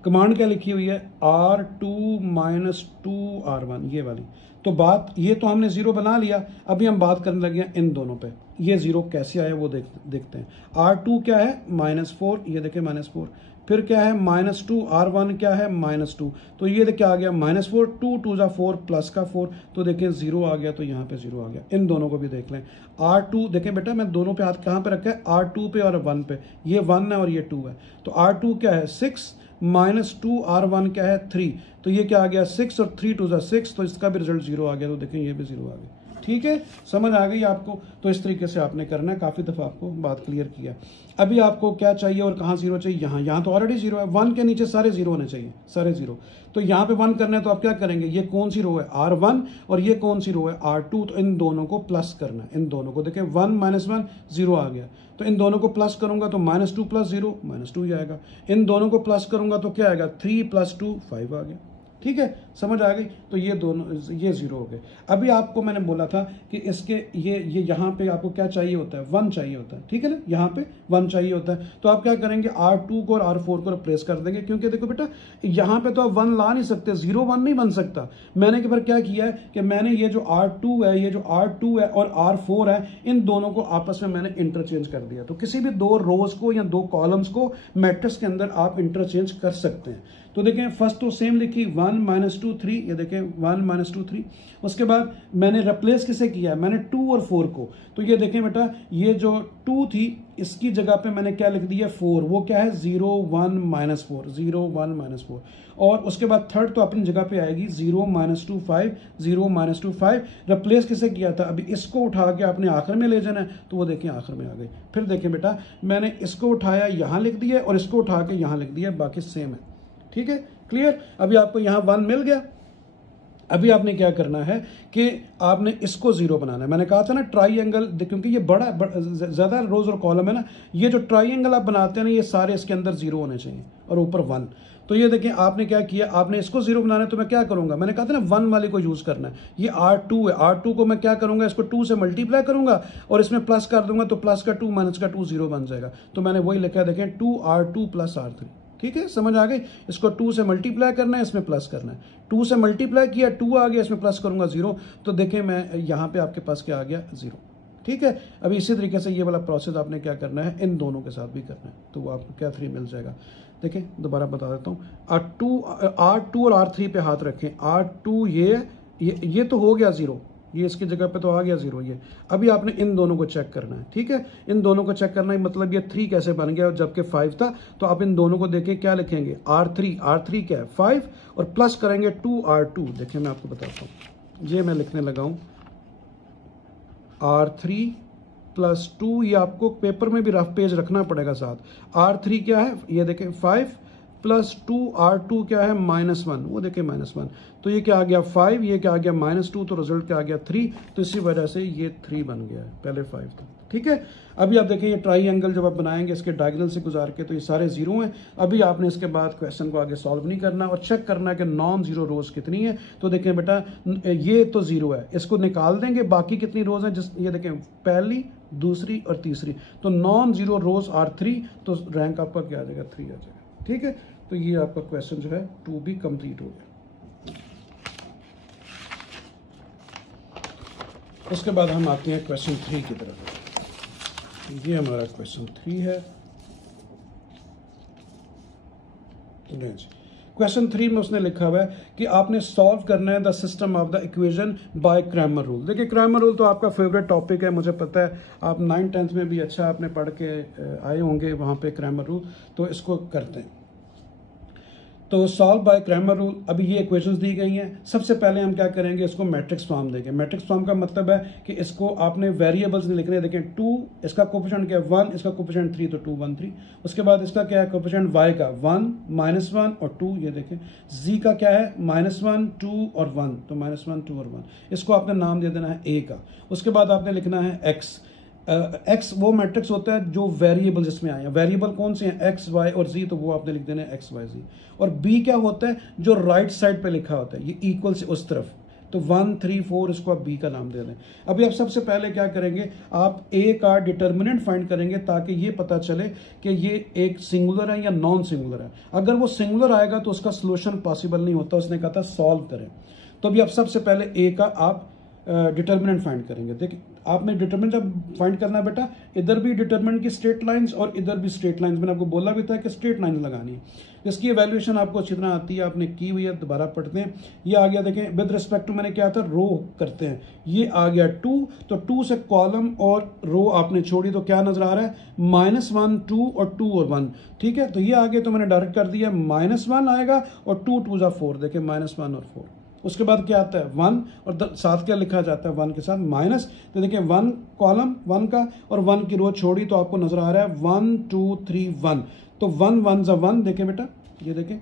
कमांड क्या लिखी हुई है, R2 - 2 R1, ये वाली। तो बात, ये तो हमने 0 बना लिया। अभी हम बात करने लगे हैं इन दोनों पे, ये 0 कैसे आया वो देखते हैं। R2 क्या है, -4, ये देखें -4। फिर क्या है, -2, R1 क्या है, -2। तो ये क्या आ गया, -4, 2 2 जा 4, प्लस का 4, तो देखें 0 आ गया, तो यहाँ पे 0 आ गया। इन दोनों को भी देख लें। R2 देखें बेटा, मैं दोनों पे हाथ कहाँ पे रखा है, R2 पे और 1 पे। ये 1 है और ये 2 है। तो R2 क्या है, 6, -2 R1 क्या है, 3। तो ये क्या आ गया, 6 और 3 2 जा 6, तो इसका भी रिजल्ट 0 आ गया। तो देखें ये भी 0 आ गया। ठीक है, समझ आ गई आपको। तो इस तरीके से आपने करना है, काफ़ी दफ़ा आपको बात क्लियर किया। अभी आपको क्या चाहिए और कहाँ 0 चाहिए, यहाँ तो ऑलरेडी 0 है, 1 के नीचे सारे 0 होने चाहिए, सारे 0। तो यहाँ पे 1 करना है, तो आप क्या करेंगे, ये कौन सी रो है, R1, और ये कौन सी रो है, R2। तो इन दोनों को प्लस करना है, इन दोनों को देखें, 1 - 1 0 आ गया। तो इन दोनों को प्लस करूंगा तो -2 + 0 -2 ही आएगा। इन दोनों को प्लस करूंगा तो क्या आएगा, 3 + 2 5 आ गया। ठीक है, समझ आ गई। तो ये दोनों, ये 0 हो गए। अभी आपको मैंने बोला था कि इसके ये यहाँ पे आपको क्या चाहिए होता है, 1 चाहिए होता है, ठीक है ना, यहाँ पे 1 चाहिए होता है। तो आप क्या करेंगे, R2 को और R4 को रिप्लेस कर देंगे, क्योंकि देखो बेटा यहाँ पे तो आप 1 ला नहीं सकते, 0 1 नहीं बन सकता। मैंने के फिर क्या किया है कि मैंने ये जो R2 है, ये जो R2 है और R4 है, इन दोनों को आपस में मैंने इंटरचेंज कर दिया। तो किसी भी 2 रोज को या 2 कॉलम्स को मैट्रिक्स के अंदर आप इंटरचेंज कर सकते हैं। तो देखें, फर्स्ट तो सेम लिखी, 1 - 2 3, ये देखें 1 - 2 3। उसके बाद मैंने रिप्लेस किसे किया है, मैंने 2 और 4 को। तो ये देखें बेटा, ये जो 2 थी इसकी जगह पे मैंने क्या लिख दिया, 4। वो क्या है, 0 1 - 4, 0 1 - 4। और उसके बाद थर्ड तो अपनी जगह पे आएगी, 0 - 2 5, 0 - 2 5। रिप्लेस किसे किया था, अभी इसको उठा के आपने आखिर में ले जाना है, तो वो देखें आखिर में आ गई। फिर देखें बेटा, मैंने इसको उठाया यहाँ लिख दिया और इसको उठा के यहाँ लिख दिया, बाकी सेम है। ठीक है, क्लियर। अभी आपको यहाँ 1 मिल गया। अभी आपने क्या करना है कि आपने इसको 0 बनाना है। मैंने कहा था ना ट्राइंगल, क्योंकि ये बड़ा ज्यादा रोज और कॉलम है ना, ये जो ट्राइंगल आप बनाते हैं ना, ये सारे इसके अंदर 0 होने चाहिए और ऊपर 1। तो ये देखें, आपने क्या किया, आपने इसको 0 बनाना है, तो मैं क्या करूंगा, मैंने कहा था ना 1 वाले को यूज करना है। ये R2 है, R2 को मैं क्या करूंगा, इसको 2 से मल्टीप्लाई करूंगा और इसमें प्लस कर दूंगा, तो प्लस का 2 माइनस का 2 0 बन जाएगा। तो मैंने वही लिखा है, देखें 2R2 + R3। ठीक है, समझ आ गई। इसको 2 से मल्टीप्लाई करना है, इसमें प्लस करना है। 2 से मल्टीप्लाई किया, 2 आ गया, इसमें प्लस करूंगा 0। तो देखें मैं यहाँ पे आपके पास क्या आ गया, 0। ठीक है, अभी इसी तरीके से ये वाला प्रोसेस आपने क्या करना है, इन दोनों के साथ भी करना है, तो वो आपको क्या 3 मिल जाएगा। देखें, दोबारा बता देता हूँ, R2 और R3 पे हाथ रखें। R2 ये तो हो गया 0, ये इसकी जगह पे तो आ गया 0 ये। अभी आपने इन दोनों को चेक करना है। ठीक है, इन दोनों को चेक करना है, मतलब ये 3 कैसे बन गया और जबकि 5 था। तो आप इन दोनों को देखें, क्या लिखेंगे, R3 क्या है, 5, और प्लस करेंगे 2R2। देखिए मैं आपको बताता हूँ, ये मैं लिखने लगा हूँ, R3 + 2। ये आपको पेपर में भी रफ पेज रखना पड़ेगा साथ। R3 क्या है, ये देखें 5 प्लस 2R2 क्या है -1, वो देखिए -1, तो ये क्या आ गया 5, ये क्या आ गया -2, तो रिजल्ट क्या आ गया 3, तो इसी वजह से ये 3 बन गया है, पहले 5 था। ठीक है, अभी आप देखें ये ट्राइंगल जब आप बनाएंगे इसके डायगोनल से गुजार के, तो ये सारे जीरो हैं। अभी आपने इसके बाद क्वेश्चन को आगे सॉल्व नहीं करना और चेक करना है कि नॉन जीरो रोज कितनी है। तो देखें बेटा ये तो जीरो है, इसको निकाल देंगे, बाकी कितनी रोज हैं, ये देखें पहली, दूसरी और तीसरी, तो नॉन जीरो रोज आर 3, तो रैंक आपका क्या आ जाएगा 3 आ जाएगा। ठीक है, तो ये आपका क्वेश्चन जो है 2 भी कंप्लीट हो गया। उसके बाद हम आते हैं क्वेश्चन 3 की तरफ। ये हमारा क्वेश्चन 3 है। क्वेश्चन 3 में उसने लिखा हुआ है कि आपने सॉल्व करना है the system of the equation by Cramer rule. देखिए क्रैमर रूल तो आपका फेवरेट टॉपिक है, मुझे पता है आप 9th 10th में भी अच्छा आपने पढ़ के आए होंगे वहाँ पे क्रैमर रूल, तो इसको करते हैं। तो सॉल्व बाय क्रैमर रूल, अभी ये इक्वेशंस दी गई हैं। सबसे पहले हम क्या करेंगे, इसको मैट्रिक्स फॉर्म देंगे। मैट्रिक्स फॉर्म का मतलब है कि इसको आपने वेरिएबल्स में लिखने, देखें 2, इसका कोफिशिएंट क्या है 1, इसका कोफिशिएंट 3, तो 2 1 3। उसके बाद इसका क्या है कोफिशिएंट y का 1 -1 और 2, ये देखें z का क्या है -1 2 और 1, तो -1 2 और 1, इसको आपने नाम दे देना है a का। उसके बाद आपने लिखना है x। एक्स वो मैट्रिक्स होता है जो वेरिएबल जिसमें आए हैं, वेरिएबल कौन से हैं एक्स वाई और जी, तो वो आपने लिख देना है एक्स वाई जी। और बी क्या होता है, जो राइट साइड पे लिखा होता है, ये इक्वल से उस तरफ, तो 1 3 4 इसको आप बी का नाम दे दें। अभी आप सबसे पहले क्या करेंगे, आप ए का डिटर्मिनेंट फाइंड करेंगे ताकि ये पता चले कि ये एक सिंगुलर है या नॉन सिंगुलर है। अगर वो सिंगुलर आएगा तो उसका सोल्यूशन पॉसिबल नहीं होता, उसने कहा था सॉल्व करें। तो अभी आप सबसे पहले ए का आप डिटर्मिनेंट फाइंड करेंगे। देखिए आपने डिटर्मिनेंट फाइंड करना है बेटा, इधर भी डिटर्मिनेंट की स्ट्रेट लाइंस और इधर भी स्ट्रेट लाइंस, मैंने आपको बोला भी था कि स्ट्रेट लाइंस लगानी है। इसकी वैल्यूएशन आपको अच्छी तरह आती है, आपने की हुई है, दोबारा पढ़ते हैं। ये आ गया, देखें विद रिस्पेक्ट टू मैंने क्या था रो करते हैं, ये आ गया 2, तो 2 से कॉलम और रो आपने छोड़ी, तो क्या नजर आ रहा है -1 2 और 2 और 1। ठीक है, तो ये आगे तो मैंने डायरेक्ट कर दिया, -1 आएगा और 2 2 जा 4, देखें -1 और 4। उसके बाद क्या आता है 1 और साथ क्या लिखा जाता है 1 के साथ माइनस, तो देखिए 1 कॉलम 1 का और 1 की रो छोड़ी, तो आपको नजर आ रहा है 1 2 3 1, तो 1 1 जा 1, देखें बेटा ये देखें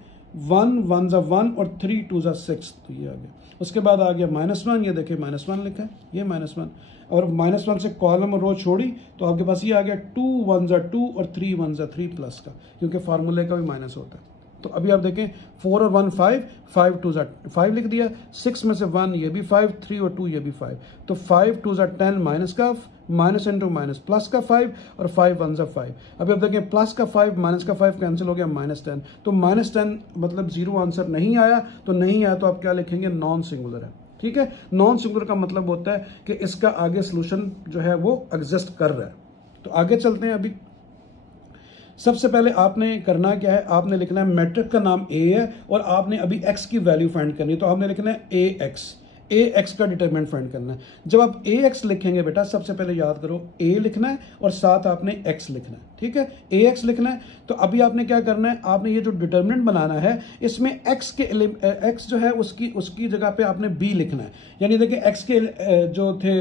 1 1 जा 1 और 3 2 जा 6, तो ये आ गया। उसके बाद आ गया -1, ये देखें -1 लिखा है, ये -1 और -1 से कॉलम और रो छोड़ी, तो आपके पास ये आ गया 2 1 जा 2 और 3 1 जा 3 प्लस का, क्योंकि फार्मूले का भी माइनस होता है। तो अभी आप देखें 4 और 1 5 5 2 जा 5 लिख दिया, 6 में से 1 ये भी 5, 3 और 2 ये भी 5, तो 5 2 जा 10 माइनस का माइनस इंटू माइनस प्लस का 5 और 5 1 जा 5। अभी आप देखें प्लस का 5 माइनस का 5 कैंसिल हो गया -10, तो -10 मतलब जीरो आंसर नहीं आया, तो नहीं आया तो आप क्या लिखेंगे नॉन सिंगुलर है। ठीक है, नॉन सिंगुलर का मतलब होता है कि इसका आगे सोल्यूशन जो है वो एग्जिस्ट कर रहा है। तो आगे चलते हैं। अभी सबसे पहले आपने करना क्या है, आपने लिखना है मैट्रिक्स का नाम ए है और आपने अभी एक्स की वैल्यू फाइंड करनी है, तो आपने लिखना है ए एक्स का डिटरमिनेंट फाइंड करना है। जब आप ए एक्स लिखेंगे बेटा, सबसे पहले याद करो ए लिखना है और साथ आपने एक्स लिखना है। ठीक है, ए एक्स लिखना है। तो अभी आपने क्या करना है, आपने ये जो डिटरमिनेंट बनाना है इसमें एक्स जो है उसकी जगह पे आपने बी लिखना है। यानी देखिए एक्स के जो थे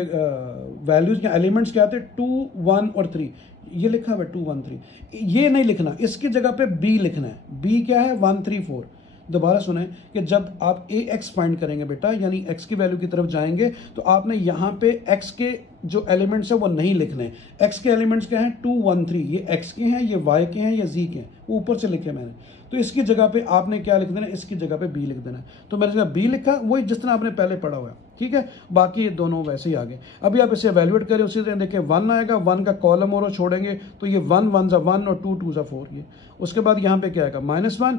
वैल्यूज या एलिमेंट्स क्या थे 2 1 और 3, ये लिखा हुआ 2 1 3, ये नहीं लिखना, इसकी जगह पे बी लिखना है। बी क्या है 1 3 4। दोबारा सुने कि जब आप ए एक्स फाइंड करेंगे बेटा, यानी एक्स की वैल्यू की तरफ जाएंगे, तो आपने यहां पे एक्स के जो एलिमेंट्स है वो नहीं लिखने। एक्स के एलिमेंट्स क्या हैं 2 1 3, ये एक्स के हैं, ये वाई के हैं, ये जी के हैं, वो ऊपर से लिखे मैंने। तो इसकी जगह पे आपने क्या लिख देना, इसकी जगह पे बी लिख देना। तो मैंने जगह बी लिखा, वही जिस तरह आपने पहले पढ़ा हुआ है। ठीक है, बाकी दोनों वैसे ही आगे। अभी आप इसे एवेल्युएट करें, उसी तरह देखिए 1 आएगा, 1 का कॉलम और छोड़ेंगे, तो ये 1 1 जा 1 और 2 2 जा 4 ये। उसके बाद यहाँ पे क्या आएगा -1,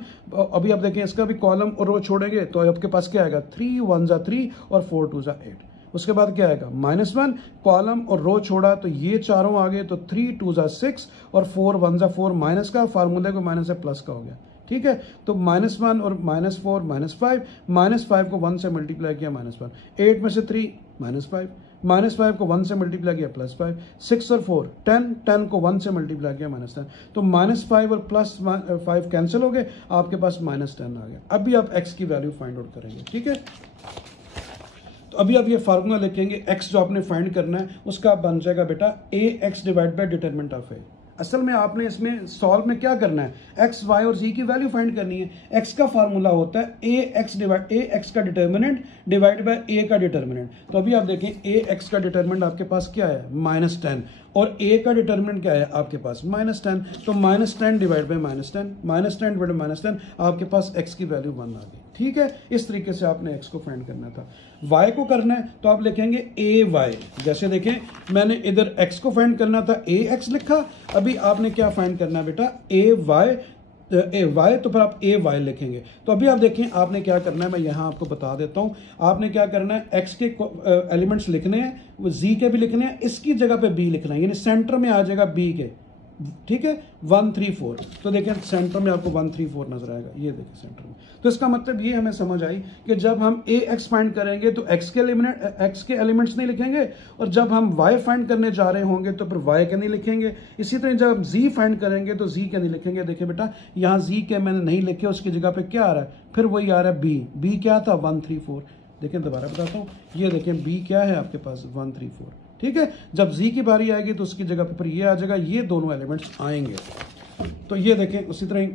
अभी आप देखें इसका भी कॉलम और रो छोड़ेंगे, तो आपके पास क्या आएगा 3 1 जा 3 और 4 2 जा 8। उसके बाद क्या आएगा -1, कॉलम और रो छोड़ा, तो ये चारों आ गए, तो 3 2 जा 6 और 4 1 जा 4, माइनस का फार्मूले को माइनस से प्लस का हो गया। ठीक है, तो -1 और -4 -5, -5 को 1 से मल्टीप्लाई किया -1, 8 में से 3 -5, -5 को 1 से मल्टीप्लाई किया +5, 6 और 4 10, 10 को 1 से मल्टीप्लाई किया -10, तो -5 और +5 कैंसिल हो गए, आपके पास -10 आ गया। अभी आप x की वैल्यू फाइंड आउट करेंगे। ठीक है, तो अभी आप ये फार्मूला लिखेंगे, x जो आपने फाइंड करना है उसका बन जाएगा बेटा A X divide by determinant of A. असल में आपने इसमें सॉल्व में क्या करना है, एक्स वाई और जी की वैल्यू फाइंड करनी है। एक्स का फार्मूला होता है ए एक्स का डिटर्मिनेंट डिवाइड बाय ए का डिटर्मिनेंट। तो अभी आप देखें ए एक्स का डिटर्मिनेंट आपके पास क्या है, -10, और ए का डिटर्मिनेंट क्या है आपके पास, -10। तो -10 डिवाइड बाय -10, -10 डिवाइड बाय -10, आपके पास एक्स की वैल्यू 1 आ गई। ठीक है, इस तरीके से आपने एक्स को फाइंड करना था। वाई को करना है तो आप लिखेंगे ए वाई। जैसे देखें मैंने इधर एक्स को फाइंड करना था, ए एक्स लिखा, अभी आपने क्या फाइंड करना है बेटा, ए वाई, तो फिर आप ए वाई लिखेंगे। तो अभी आप देखें आपने क्या करना है, मैं यहां आपको बता देता हूं। आपने क्या करना है, एक्स के एलिमेंट्स लिखने हैं, वो जी के भी लिखने हैं, इसकी जगह पे बी लिखना है, यानी सेंटर में आ जाएगा बी के। ठीक है, 1 3 4। तो देखें सेंटर में आपको 1 3 4 नजर आएगा, ये देखें सेंटर में। तो इसका मतलब ये हमें समझ आई कि जब हम ए एक्स फाइंड करेंगे तो एक्स के एलिमेंट्स नहीं लिखेंगे, और जब हम वाई फाइंड करने जा रहे होंगे तो फिर वाई के नहीं लिखेंगे। इसी तरह जब हम जी फाइंड करेंगे तो जी के नहीं लिखेंगे। देखिए बेटा यहाँ जी के मैंने नहीं लिखे, उसकी जगह पे क्या आ रहा है, फिर वही आ रहा है बी। बी क्या था, 1 3 4। देखें दोबारा बताता हूँ, ये देखें बी क्या है आपके पास, 1 3 4। ठीक है, जब जी की बारी आएगी तो उसकी जगह पर ये आ जाएगा, ये दोनों एलिमेंट्स आएंगे। तो ये देखें उसी तरह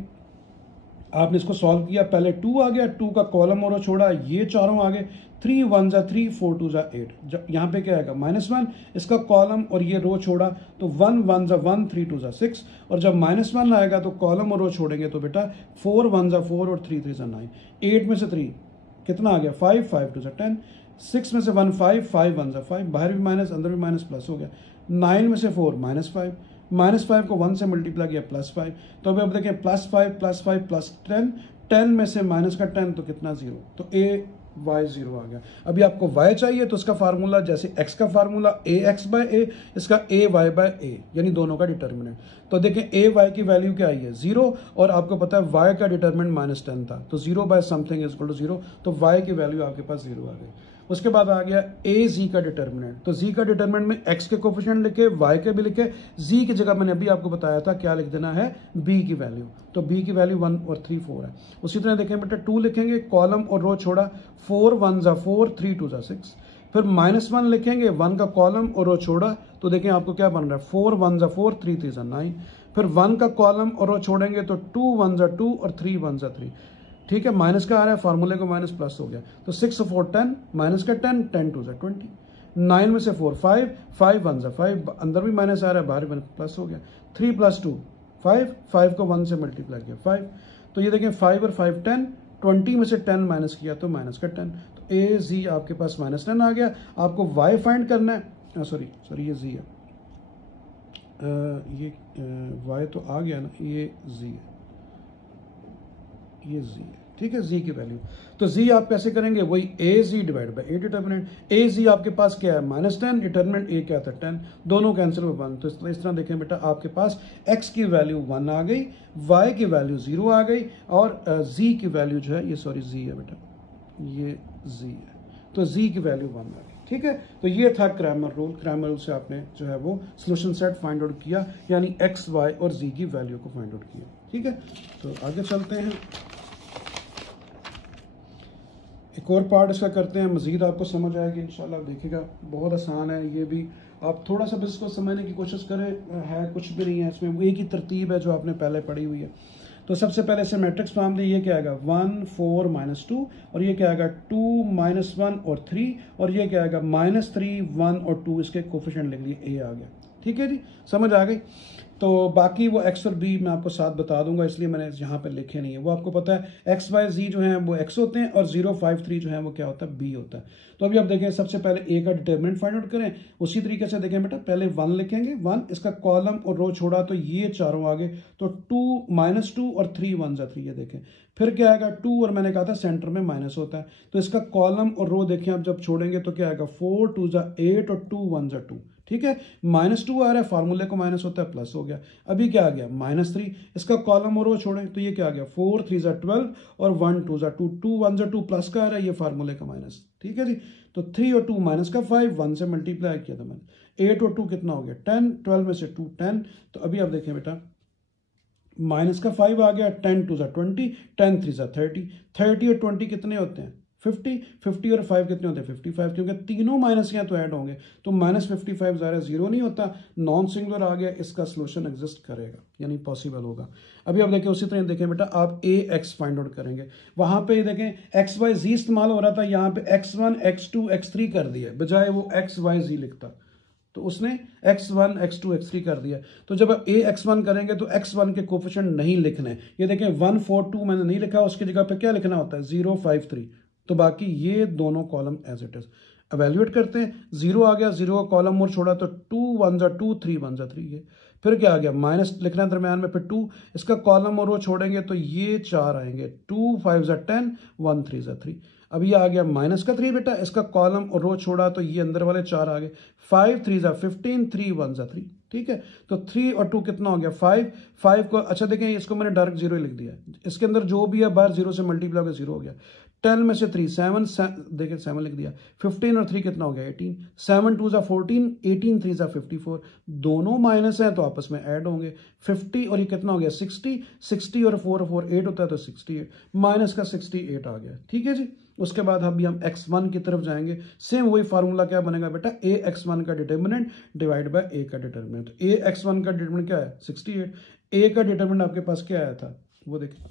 आपने इसको सॉल्व किया, पहले 2 आ गया, 2 का कॉलम और छोड़ा, ये चारों आ गए, 3 1 जा 3, 4 2 जा 8। यहाँ पे क्या आएगा, -1, इसका कॉलम और ये रो छोड़ा तो 1 1 जा 1, 3 2 जा 6। और जब -1 आएगा तो कॉलम और रो छोड़ेंगे तो बेटा 4 1 जा 4 और 3 3 जा 9। 8 में से 3 कितना आ गया, 5 5 2 जा 10। 6 में से 1 5, 5 1 जा 5, बाहर भी माइनस अंदर भी माइनस प्लस हो गया। 9 में से 4 -5, -5 को 1 से मल्टीप्लाई किया +5। तो अभी अब देखें +5 +5 +10, 10 में से माइनस का 10 तो कितना 0, तो ए वाई 0 आ गया। अभी आपको y चाहिए तो उसका फार्मूला जैसे x का फार्मूला ए एक्स बाय ए, इसका ए वाई बाय ए, यानी दोनों का डिटर्मिनेंट। तो देखें ए वाई की वैल्यू क्या आई है, 0, और आपको पता है y का डिटर्मिनेंट -10 था, तो 0 by something is equal to 0, तो y की वैल्यू आपके पास 0 आ गई। उसके बाद आ गया ए जी का डिटर्मिनेंट। तो जी का डिटर्मिनेंट में एक्स के कोफिशिएंट लिखे, वाई के भी लिखे, जी की जगह मैंने अभी आपको बताया था क्या लिख देना है, बी की वैल्यू। तो बी की वैल्यू 1 और 3 4 है। उसी तरह देखें बेटा 2 लिखेंगे, कॉलम और रो छोड़ा, 4 1 जा 4, 3 2 जा 6। फिर -1 लिखेंगे, 1 का कॉलम और रो छोड़ा, तो देखें आपको क्या बन रहा है, 4 1 जा 4, 3 3 जा 9। फिर 1 का कॉलम और रो छोड़ेंगे तो 2 1 जा 2 और 3 1 जा 3। ठीक है, माइनस का आ रहा है, फार्मूले को माइनस प्लस हो गया, तो 6 4 10, माइनस का 10, 10 2 20। 9 में से 4 5, 5 1 जा 5, अंदर भी माइनस आ रहा है, बाहर भी प्लस हो गया। 3 + 2 5, 5 को 1 से मल्टीप्लाई किया 5। तो ये देखें 5 और 5 10, 20 में से 10 माइनस किया तो माइनस का 10। तो ए जी आपके पास -10 आ गया। आपको वाई फाइंड करना है, सॉरी ये जी है, ये वाई तो आ गया ना, ये जी है, ये जी है। ठीक है, जी की वैल्यू, तो जी आप कैसे करेंगे, वही ए जी डिवाइड बाई ए डिटर्मिनेंट। ए जी आपके पास क्या है, -10, डिटर्मिनेंट ए क्या था 10, दोनों कैंसिल हो 1। तो इस तरह देखें बेटा आपके पास एक्स की वैल्यू 1 आ गई, वाई की वैल्यू 0 आ गई, और जी की वैल्यू जो है, ये सॉरी जी है बेटा, ये जी है, तो जी की वैल्यू 1 आ गई। ठीक है, तो ये था क्रैमर रूल। क्रैमर रूल से आपने जो है वो सोल्यूशन सेट फाइंड आउट किया, यानी एक्स वाई और जी की वैल्यू को फाइंड आउट किया। ठीक है, तो आगे चलते हैं, एक और पार्ट इसका करते हैं, मज़ीद आपको समझ आएगी इंशाल्लाह। देखिएगा बहुत आसान है ये भी, आप थोड़ा सा बस इसको समझने की कोशिश करें, है कुछ भी नहीं है इसमें, एक ही तरतीब है जो आपने पहले पढ़ी हुई है। तो सबसे पहले से मैट्रिक्स फॉर्म दे, ये क्या आएगा 1 4 -2, और ये क्या आएगा 2 -1 और 3, और ये क्या आएगा -3 1 और 2, इसके कोफिशिएंट लिख लिए, ए आ गया। ठीक है जी, समझ आ गई। तो बाकी वो एक्स और बी मैं आपको साथ बता दूंगा, इसलिए मैंने यहाँ पे लिखे नहीं है, वो आपको पता है एक्स वाई जी जो है वो एक्स होते हैं, और 0 5 3 जो है वो क्या होता है, बी होता है। तो अभी आप देखें सबसे पहले ए का डिटर्मिनेंट फाइंड आउट करें, उसी तरीके से देखें बेटा, पहले 1 लिखेंगे, 1, इसका कॉलम और रो छोड़ा तो ये चारों आगे, तो 2 -2 और 3 1 जा 3, ये देखें। फिर क्या आएगा 2, और मैंने कहा था सेंटर में माइनस होता है, तो इसका कॉलम और रो देखें आप जब छोड़ेंगे तो क्या आएगा 4 2 जा 8 और 2 1 जा 2। ठीक है, -2 आ रहा है, फार्मूले को माइनस होता है प्लस हो गया। अभी क्या आ गया -3, इसका कॉलम और रो छोड़ें तो ये क्या आ गया 4 3 जा 12 और 1 2 जा 2, 2 1 जा 2 प्लस का आ रहा है, ये फार्मूले का माइनस। ठीक है जी, तो 3 और 2 माइनस का 5, 1 से मल्टीप्लाई किया था मैंने, 8 और 2 कितना हो गया 10, 12 में से 2 10। तो अभी आप देखें बेटा माइनस का 5 आ गया, 10 2 जा 20, 10 3 जा 30, 30 और 20 कितने होते हैं 50 और 5 कितने होते हैं 55, क्योंकि तीनों माइनस यहाँ तो ऐड होंगे, तो -55 ज़रा जीरो नहीं होता, नॉन सिंगुलर आ गया, इसका सोल्यूशन एग्जिस्ट करेगा यानी पॉसिबल होगा। अभी आप देखें उसी तरह देखें बेटा, आप ए एक्स फाइंड आउट करेंगे, वहां पे देखें एक्स वाई जी इस्तेमाल हो रहा था, यहाँ पे x1 x2 x3 कर दिया, बजाय वो एक्स वाई जी लिखता तो उसने x1 x2 x3 कर दिया। तो जब आप a x1 करेंगे तो x1 के कोफिशिएंट नहीं लिखने, ये देखें 142 मैंने नहीं लिखा, उसकी जगह पे क्या लिखना होता है 053, तो बाकी ये दोनों column as it is evaluate करते हैं। 0 आ गया, 0 का कॉलम और छोड़ा तो 2 1 जा 2 3 1 जा 3 है, फिर क्या आ गया माइनस लिखना है दरम्यान में, फिर 2 इसका कॉलम और रो छोड़ेंगे तो ये 4 आएंगे, 2 5 जा 10 1 3 जा 3। अब ये आ गया माइनस का 3 बेटा, इसका कॉलम और रो छोड़ा तो ये अंदर वाले 4 आ गए, 5 3 जा 15 3 1 जा 3, ठीक है। तो 3 और 2 कितना हो गया 5 को, अच्छा देखें इसको मैंने डायरेक्ट 0 लिख दिया, इसके अंदर जो भी है बाहर 0 से मल्टीप्लाई होकर 0 हो गया। 10 में से 3 7 देखिए 7 लिख दिया, 15 और 3 कितना हो गया 18, 7 2 जा 14 18 3 जा 54, दोनों माइनस है तो आपस में ऐड होंगे, 50 और ये कितना हो गया 60 और 4 8 होता है तो 68, माइनस का 68 आ गया, ठीक है जी। उसके बाद अभी हम x1 की तरफ जाएंगे, सेम वही फार्मूला क्या बनेगा बेटा, a x1 का डिटर्मिनेंट डिवाइड बाय a का डिटर्मिनेंट, a x1 का डिटर्मिनेंट क्या है 68, a का डिटर्मिनेंट आपके पास क्या आया था वो देखिए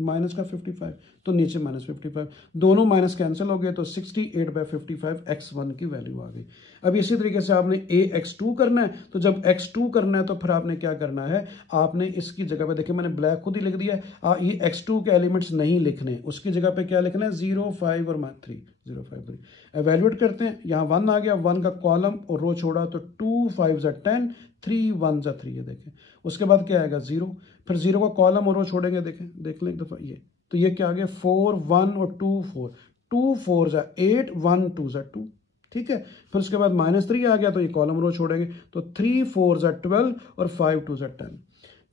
माइनस का 55, तो नीचे -55, दोनों माइनस कैंसिल हो गए तो 68/55 x1 की वैल्यू आ गई। अब इसी तरीके से आपने a x2 करना है, तो जब x2 करना है तो फिर आपने क्या करना है, आपने इसकी जगह पे देखिए मैंने ब्लैक खुद ही लिख दिया है, ये x2 के एलिमेंट्स नहीं लिखने, उसकी जगह पे क्या लिखना है 0 5 और 3 0 5 3 एवेल्युएट करते हैं। यहाँ 1 आ गया, 1 का कॉलम और रो छोड़ा तो 2 5 जा 10 3 1 जा 3 ये देखें, उसके बाद क्या आएगा 0, फिर 0 का कॉलम और रो छोड़ेंगे, देखें देख लें एक दफा ये, तो ये क्या आ गया 4 1 और 2 4 2 4 जा 8 1 2 जा 2, ठीक है। फिर उसके बाद -3 आ गया, तो ये कॉलम रो छोड़ेंगे तो 3 4 जा 12 और 5 2 जा 10,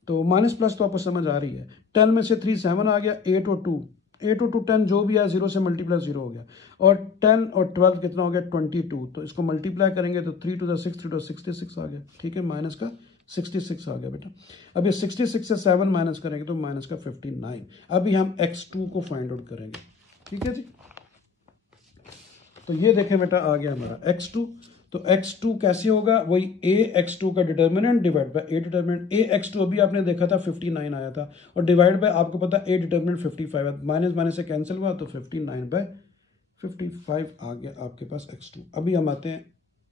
तो माइनस प्लस तो आपको समझ आ रही है। 10 में से 3 7 आ गया, 8 और 2 10 जो भी है 0 से मल्टीप्लाई 0 हो गया, और 10 और 12 कितना हो गया 22, तो इसको मल्टीप्लाई करेंगे तो 3 2 जा 6 3 2 66 आ गया, ठीक है, माइनस का 66 आ गया बेटा। अब ये 66 से 7 माइनस करेंगे तो माइनस का 59। अभी हम x2 को फाइंड आउट करेंगे, ठीक है जी। तो ये देखें बेटा आ गया हमारा x2, तो x2 कैसे होगा, वही a x2 का determinant divide by a determinant, a x2 अभी आपने देखा था 59 आया था, और डिवाइड बाय आपको पता a डिटर्मिनेंट 55 है, माइनस माइनस से कैंसिल हुआ तो 59/55 आ गया आपके पास x2। अभी हम आते हैं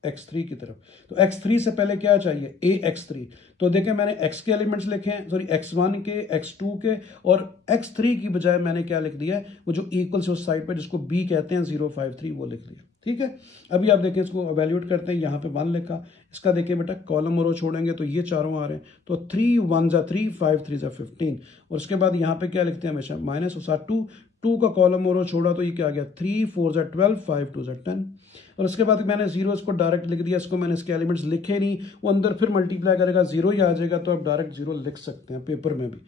x3 की तरफ, तो x3 से पहले क्या चाहिए a x3, तो देखें मैंने x के एलिमेंट्स लिखे हैं, सॉरी x1 के x2 के, और x3 की बजाय मैंने क्या लिख दिया है, वो जो इक्वल से उस साइड पे जिसको b कहते हैं 053 वो लिख लिया, ठीक है। अभी आप देखें इसको एवेल्युएट करते हैं, यहाँ पे 1 लिखा, इसका देखिए बेटा कॉलम और रो छोड़ेंगे तो ये चारों आ रहे हैं, तो 3 1 जा 3 5 3 जा 15, और उसके बाद यहाँ पे क्या लिखते हैं हमेशा माइनस और साथ 2 का कॉलम और रो छोड़ा तो ये क्या आ गया 3 4 जा 12 5 2 जा 10, और उसके बाद मैंने 0 इसको डायरेक्ट लिख दिया, इसको मैंने इसके एलिमेंट्स लिखे नहीं, वो अंदर फिर मल्टीप्लाई करेगा 0 ही आ जाएगा, तो आप डायरेक्ट 0 लिख सकते हैं पेपर में भी।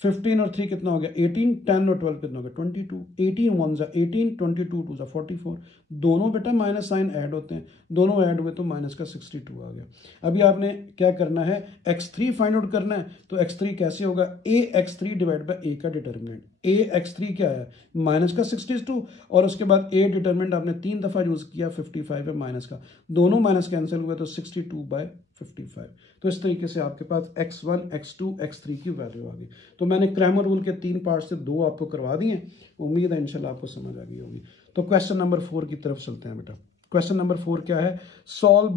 15 और 3 कितना हो गया 18, 10 और 12 कितना हो गया 22, 18 1 जा 18 22 2 जा 44, दोनों बेटा माइनस साइन ऐड होते हैं, दोनों ऐड हुए तो माइनस का 62 आ गया। अभी आपने क्या करना है x3 फाइंड आउट करना है, तो x3 कैसे होगा a x3 divide by a का डिटर्मिनेंट, a x3 क्या है माइनस का 62, और उसके बाद a डिटर्मिनेंट आपने 3 दफा यूज किया 55 है माइनस का, दोनों माइनस कैंसिल हुए तो 62/55। तो इस तरीके से आपके पास x1 x2 x3 की वैल्यू आ गई। तो मैंने क्रैमर रूल के 3 पार्ट से 2 आपको करवा दिए, उम्मीद है इंशाल्लाह आपको समझ आ गई होगी। तो क्वेश्चन नंबर 4 की तरफ चलते हैं बेटा। क्वेश्चन नंबर 4 क्या है, solve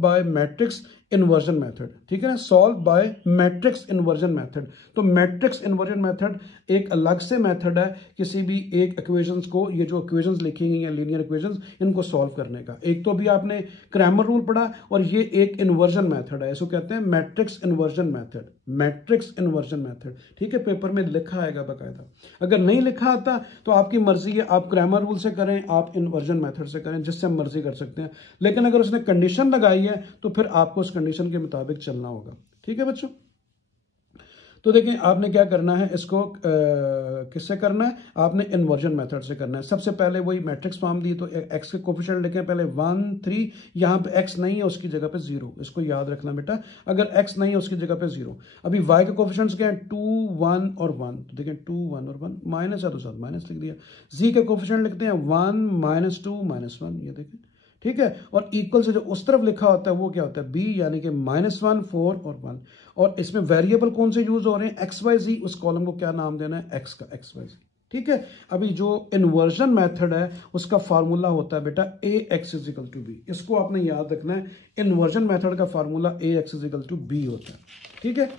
by matrix inversion method, ठीक है ना, solve by matrix inversion method. तो मैट्रिक्स इन्वर्जन मेथड एक अलग से मेथड है किसी भी एक इक्वेशंस को, ये जो इक्वेशंस लिखी गई हैं लीनियर इक्वेशंस, इनको सॉल्व करने का। एक तो अभी आपने क्रैमर रूल पढ़ा, और ये एक इन्वर्जन मेथड है, इसको कहते हैं matrix inversion method, matrix inversion method, ठीक है, पेपर में लिखा आएगा बाकायदा। अगर नहीं लिखा आता तो आपकी मर्जी है, आप क्रैमर रूल से करें, आप इन्वर्जन मेथड से करें, जिससे हम मर्जी कर सकते हैं, लेकिन अगर उसने कंडीशन लगाई है तो फिर आपको उस कंडीशन के मुताबिक चलना होगा, ठीक है बच्चों। तो देखें आपने क्या करना है, इसको किससे करना है, आपने इन्वर्जन मेथड से करना है। सबसे पहले वही मैट्रिक्स फॉर्म दी, तो एक्स के कोफिशिएंट लिखें पहले 1 3, यहाँ पे एक्स नहीं है उसकी जगह पे 0, इसको याद रखना बेटा, अगर एक्स नहीं है उसकी जगह पे 0। अभी वाई के कोफिशिएंट्स क्या है, 2 1 और 1, तो देखें 2 1 और 1, माइनस है तो साथ माइनस लिख दिया। जी के कोफिशिएंट लिखते हैं 1 -2 -1, ये देखें, ठीक है। और इक्वल से जो उस तरफ लिखा होता है वो क्या होता है, बी, यानी कि -1 4 और 1। और इसमें वेरिएबल कौन से यूज हो रहे हैं, एक्स वाई जी, उस कॉलम को क्या नाम देना है, एक्स का, एक्स वाई जी, ठीक है। अभी जो इन्वर्जन मेथड है उसका फार्मूला होता है बेटा A X is equal to B, इसको आपने याद रखना है। इन्वर्जन मेथड का formula A X is equal to B होता है, ठीक है।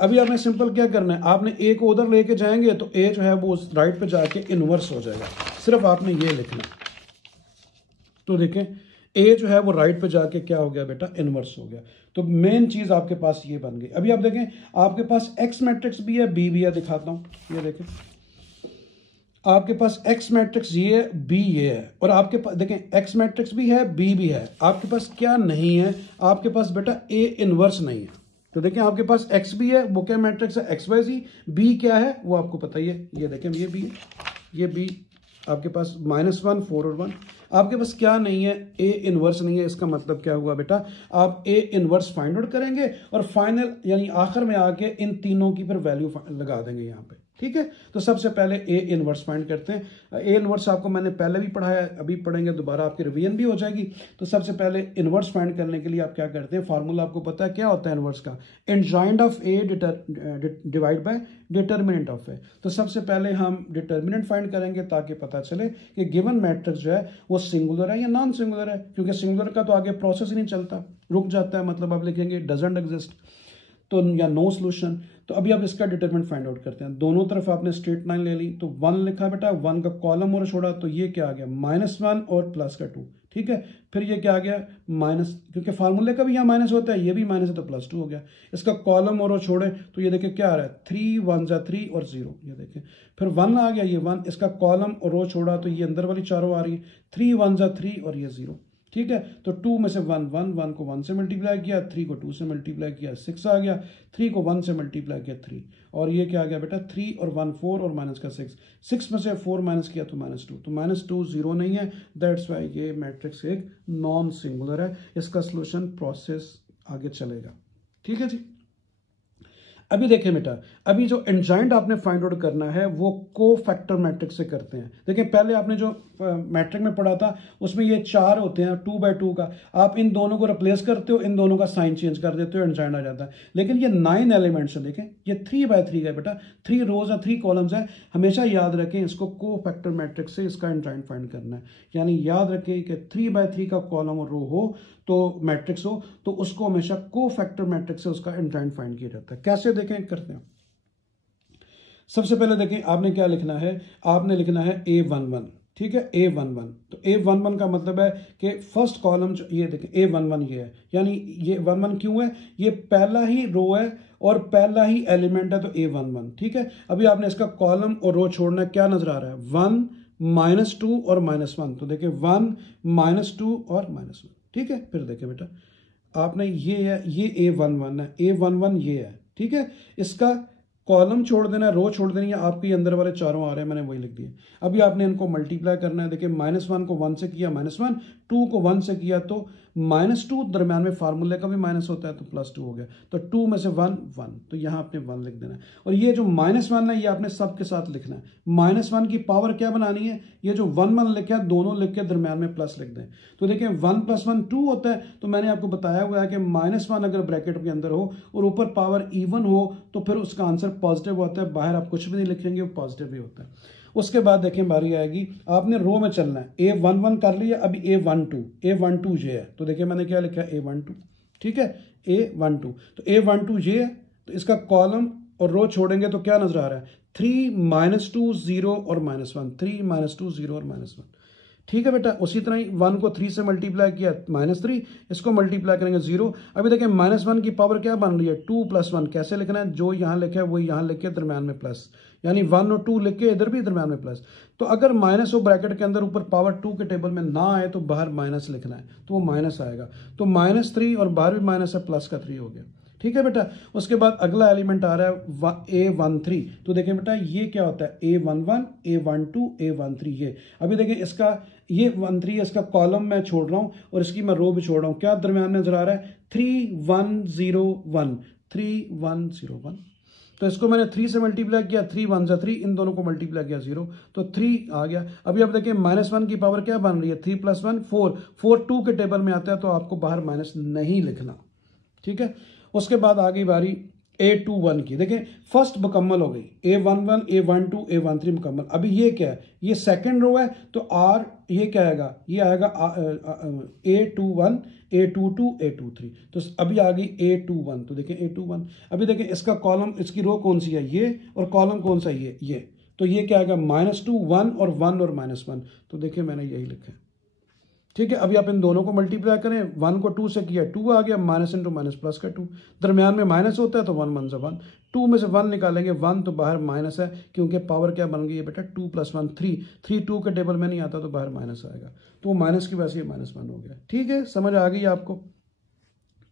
अभी आपने सिंपल क्या करना है, आपने ए को उधर लेके जाएंगे तो ए जो है वो राइट पे जाके इन्वर्स हो जाएगा, सिर्फ आपने ये लिखना है। तो देखें ए जो है वो राइट पे जाके क्या हो गया बेटा, इनवर्स हो गया। तो मेन चीज आपके पास ये बन गई। अभी आप देखें आपके पास एक्स मैट्रिक्स भी है, बी भी है, दिखाता हूं, ये देखें आपके पास एक्स मैट्रिक्स ये है, बी ये है, और आपके पास देखें एक्स मैट्रिक्स भी है, बी भी है। आपके पास क्या नहीं है, आपके पास बेटा ए इनवर्स नहीं है। तो देखें आपके पास एक्स भी है, वो क्या मैट्रिक्स है, एक्स वाई जी। बी क्या है वो आपको पता ही है, ये देखें ये बी है, ये बी आपके पास -1 4 और 1। आपके पास क्या नहीं है, ए इनवर्स नहीं है। इसका मतलब क्या हुआ बेटा, आप ए इनवर्स फाइंड आउट करेंगे और फाइनल यानी आखिर में आके इन तीनों की फिर वैल्यू लगा देंगे यहाँ पे, ठीक है। तो सबसे पहले ए इनवर्स फाइंड करते हैं। ए इनवर्स आपको मैंने पहले भी पढ़ाया, अभी पढ़ेंगे, दोबारा आपकी रिवीजन भी हो जाएगी। तो सबसे पहले इनवर्स फाइंड करने के लिए आप क्या करते हैं, फार्मूला आपको पता है क्या होता है इनवर्स का, adjoint of A divide by determinant of A. तो सबसे पहले हम डिटर्मिनेंट फाइंड करेंगे ताकि पता चले कि गिवन मैट्रिक्स जो है वो सिंगुलर है या नॉन सिंगुलर है, क्योंकि सिंगुलर का तो आगे प्रोसेस ही नहीं चलता, रुक जाता है, मतलब आप लिखेंगे डजंट एग्जिस्ट, तो या नो सोल्यूशन। तो अभी आप इसका डिटरमिनेंट फाइंड आउट करते हैं। दोनों तरफ आपने स्ट्रेट लाइन ले ली, तो 1 लिखा बेटा, 1 का कॉलम और छोड़ा, तो ये क्या आ गया, -1 और प्लस का 2, ठीक है। फिर ये क्या आ गया माइनस, क्योंकि फार्मूले का भी यहाँ माइनस होता है, ये भी माइनस है तो +2 हो गया। इसका कॉलम और छोड़े तो ये देखिए क्या आ रहा है, 3 1 जा 3 और 0, ये देखिए। फिर 1 आ गया, ये 1, इसका कॉलम और रो छोड़ा तो ये अंदर वाली चारों आ रही है, 3 1 जा 3 और ये 0, ठीक है। तो 2 में से 1 1, 1 को 1 से मल्टीप्लाई किया, 3 को 2 से मल्टीप्लाई किया, 6 आ गया, 3 को 1 से मल्टीप्लाई किया 3, और ये क्या आ गया बेटा 3 और 1 4 और माइनस का 6, 6 में से 4 माइनस किया तो -2, तो -2 0 नहीं है, दैट्स वाई ये मैट्रिक्स एक नॉन सिंगुलर है। इसका सोल्यूशन प्रोसेस आगे चलेगा, ठीक है जी। अभी देखें बेटा, अभी जो एडजॉइंट आपने फाइंड आउट करना है वो को फैक्टर मैट्रिक्स से करते हैं। देखिए पहले आपने जो मैट्रिक में पढ़ा था उसमें ये 4 होते हैं 2 बाई 2 का, आप इन दोनों को रिप्लेस करते हो, इन दोनों का साइन चेंज कर देते हो, एडजॉइंट आ जाता है। लेकिन ये 9 एलिमेंट्स है, देखें ये 3 बाई 3 का बेटा, 3 रोज और 3 कॉलम्स है। हमेशा याद रखें इसको को फैक्टर मैट्रिक्स से इसका एडजॉइंट फाइंड करना है, यानी याद रखें कि 3 बाई 3 का कॉलम और रो हो तो मैट्रिक्स हो तो उसको हमेशा को फैक्टर मैट्रिक्स से उसका एडजॉइंट फाइंड किया जाता है। कैसे देखें करते हैं। सबसे पहले देखें आपने क्या लिखना है, आपने लिखना है A11, ठीक है, A11। तो A11 का मतलब है कि फर्स्ट कॉलम ये देखें A11 ये है, यानी ये 11 क्यों है, ये पहला ही रो है और पहला ही एलिमेंट है, तो A11, ठीक है। अभी आपने इसका कॉलम और रो छोड़ना है, क्या नजर आ रहा है 1 -2 और -1, तो देखिए 1 -2 और -1, ठीक है। फिर देखिए बेटा आपने ये है, ये A11 है, A11 ये है, ठीक है। इसका कॉलम छोड़ देना है, रो छोड़ देनी है, आपके अंदर वाले चारों आ रहे हैं, मैंने वही लिख दिए। अभी आपने इनको मल्टीप्लाई करना है, देखिए -1 को 1 से किया -1, 2 को 1 से किया तो -2, दरम्यान में फार्मूले का भी माइनस होता है तो +2 हो गया, तो 2 में से 1 1, तो यहाँ आपने 1 लिख देना है। और ये जो -1 है ये आपने सब के साथ लिखना है, -1 की पावर क्या बनानी है, ये जो 1 1 लिखा है दोनों लिख के दरम्यान में प्लस लिख दें। तो देखिए 1 + 1 2 होता है, तो मैंने आपको बताया हुआ है कि -1 अगर ब्रैकेट के अंदर हो और ऊपर पावर इवन हो तो फिर उसका आंसर पॉजिटिव होता है, बाहर आप कुछ भी नहीं लिखेंगे वो पॉजिटिव भी होता है। उसके बाद देखें बारी आएगी, आपने रो में चलना है, A11 कर लिया, अभी A12 ये है, तो देखिए मैंने क्या लिखा है A12, ठीक है, A12, तो A12 ये है, तो इसका कॉलम और रो छोड़ेंगे तो क्या नजर आ रहा है 3 -2 0 और -1, 3 -2 0 और -1, ठीक है बेटा। उसी तरह ही 1 को 3 से मल्टीप्लाई किया -3, इसको मल्टीप्लाई करेंगे 0। अभी देखें -1 की पावर क्या बन रही है 2 + 1, कैसे लिखना है, जो यहाँ लिखा है वही यहाँ लिख के दरम्यान में प्लस, यानी 1 और 2 लिख के इधर भी दरम्यान में प्लस। तो अगर माइनस हो ब्रैकेट के अंदर ऊपर पावर 2 के टेबल में ना आए तो बाहर माइनस लिखना है, तो वो माइनस आएगा, तो -3 और बाहर भी माइनस है, प्लस का 3 हो गया, ठीक है बेटा। उसके बाद अगला एलिमेंट आ रहा है A13। तो देखें बेटा ये क्या होता है, A11, A12, A13। ये अभी देखें इसका ये 13 इसका कॉलम मैं छोड़ रहा हूँ और इसकी मैं रो भी छोड़ रहा हूँ। क्या दरम्यान में नजर आ रहा है, 3101, 3101। तो इसको मैंने 3 से मल्टीप्लाई किया, 3 1 जा 3, इन दोनों को मल्टीप्लाई किया 0, तो 3 आ गया। अभी आप देखिए -1 की पावर क्या बन रही है, 3 + 1 4, 4 2 के टेबल में आता है, तो आपको बाहर माइनस नहीं लिखना, ठीक है। उसके बाद आ गई बारी A21 की। देखें फर्स्ट मुकम्मल हो गई, A11, A12, A13 मुकम्मल। अभी ये क्या है, ये सेकंड रो है, तो R ये क्या आएगा, ये आएगा A21, A22, A23। तो अभी आ गई A21। तो देखें A21, अभी देखें इसका कॉलम, इसकी रो कौन सी है ये, और कॉलम कौन सा है ये। तो ये क्या आएगा, -2, 1 और 1 और -1। तो देखिए मैंने यही लिखा है, ठीक है। अभी आप इन दोनों को मल्टीप्लाई करें, 1 को 2 से किया 2 आ गया, माइनस इंटू माइनस प्लस का 2, दरमियान में माइनस होता है तो 1 1 से 1, 2 में से 1 निकालेंगे 1, तो बाहर माइनस है, क्योंकि पावर क्या बन गई है बेटा, 2 + 1 3, 3 2 के टेबल में नहीं आता तो बाहर माइनस आएगा, तो वो माइनस की वजह से -1 हो गया, ठीक है। समझ आ गई आपको।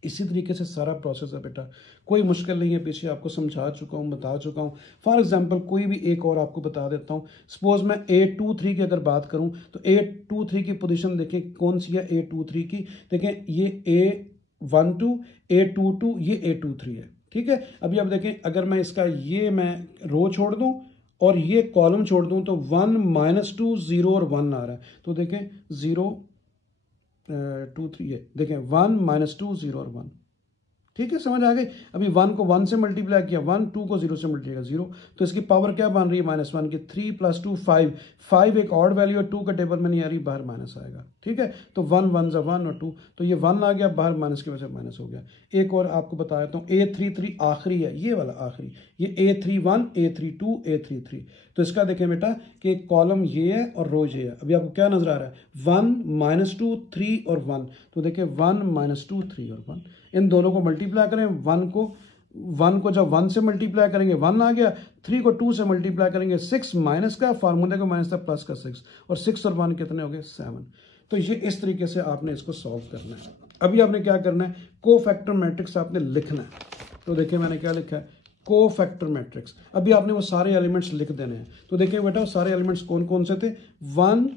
इसी तरीके से सारा प्रोसेस है बेटा, कोई मुश्किल नहीं है, पीछे आपको समझा चुका हूँ, बता चुका हूँ। फॉर एग्जांपल कोई भी एक और आपको बता देता हूँ। सपोज मैं A23 की अगर बात करूँ, तो A23 की पोजीशन देखें कौन सी है, A23 की देखें, ये A12, A22, ये A23 है, ठीक है। अभी आप देखें, अगर मैं इसका ये मैं रो छोड़ दूँ और ये कॉलम छोड़ दूँ, तो 1 -2 0 और 1 आ रहा है। तो देखें 0 2 3 है, देखें 1 -2 0 और 1, ठीक है, समझ आ गई। अभी 1 को 1 से मल्टीप्लाई किया, 1 2 को 0 से मल्टीप्लाई किया 0, तो इसकी पावर क्या बन रही है, -1 की, 3 + 2 5, 5 एक ऑड वैल्यू है, 2 का टेबल में नहीं आ रही, बाहर माइनस आएगा, ठीक है। तो 1 1 जा 1 और 2, तो ये 1 आ गया, बाहर माइनस की वजह से माइनस हो गया। एक और आपको बता देता हूँ, A33 आखिरी है, ये वाला आखिरी, ये A31, A32, A33। तो इसका देखें बेटा कि कॉलम ये है और रो ये है। अभी आपको क्या नजर आ रहा है, 1 -2 3 और 1। तो देखिए 1 -2 3 और 1, इन दोनों को मल्टीप्लाई करें, 1 को जब 1 से मल्टीप्लाई करेंगे 1 आ गया, 3 को 2 से मल्टीप्लाई करेंगे 6, माइनस का फार्मूले को माइनस था, प्लस का 6, और 6 और 1 कितने हो गए, 7। तो ये इस तरीके से आपने इसको सॉल्व करना है। अभी आपने क्या करना है, कोफैक्टर मैट्रिक्स आपने लिखना है। तो देखिए मैंने क्या लिखा है, कोफैक्टर मैट्रिक्स। अभी आपने वो सारे एलिमेंट्स लिख देने हैं। तो देखिए बेटा वो सारे एलिमेंट्स कौन कौन से थे, 1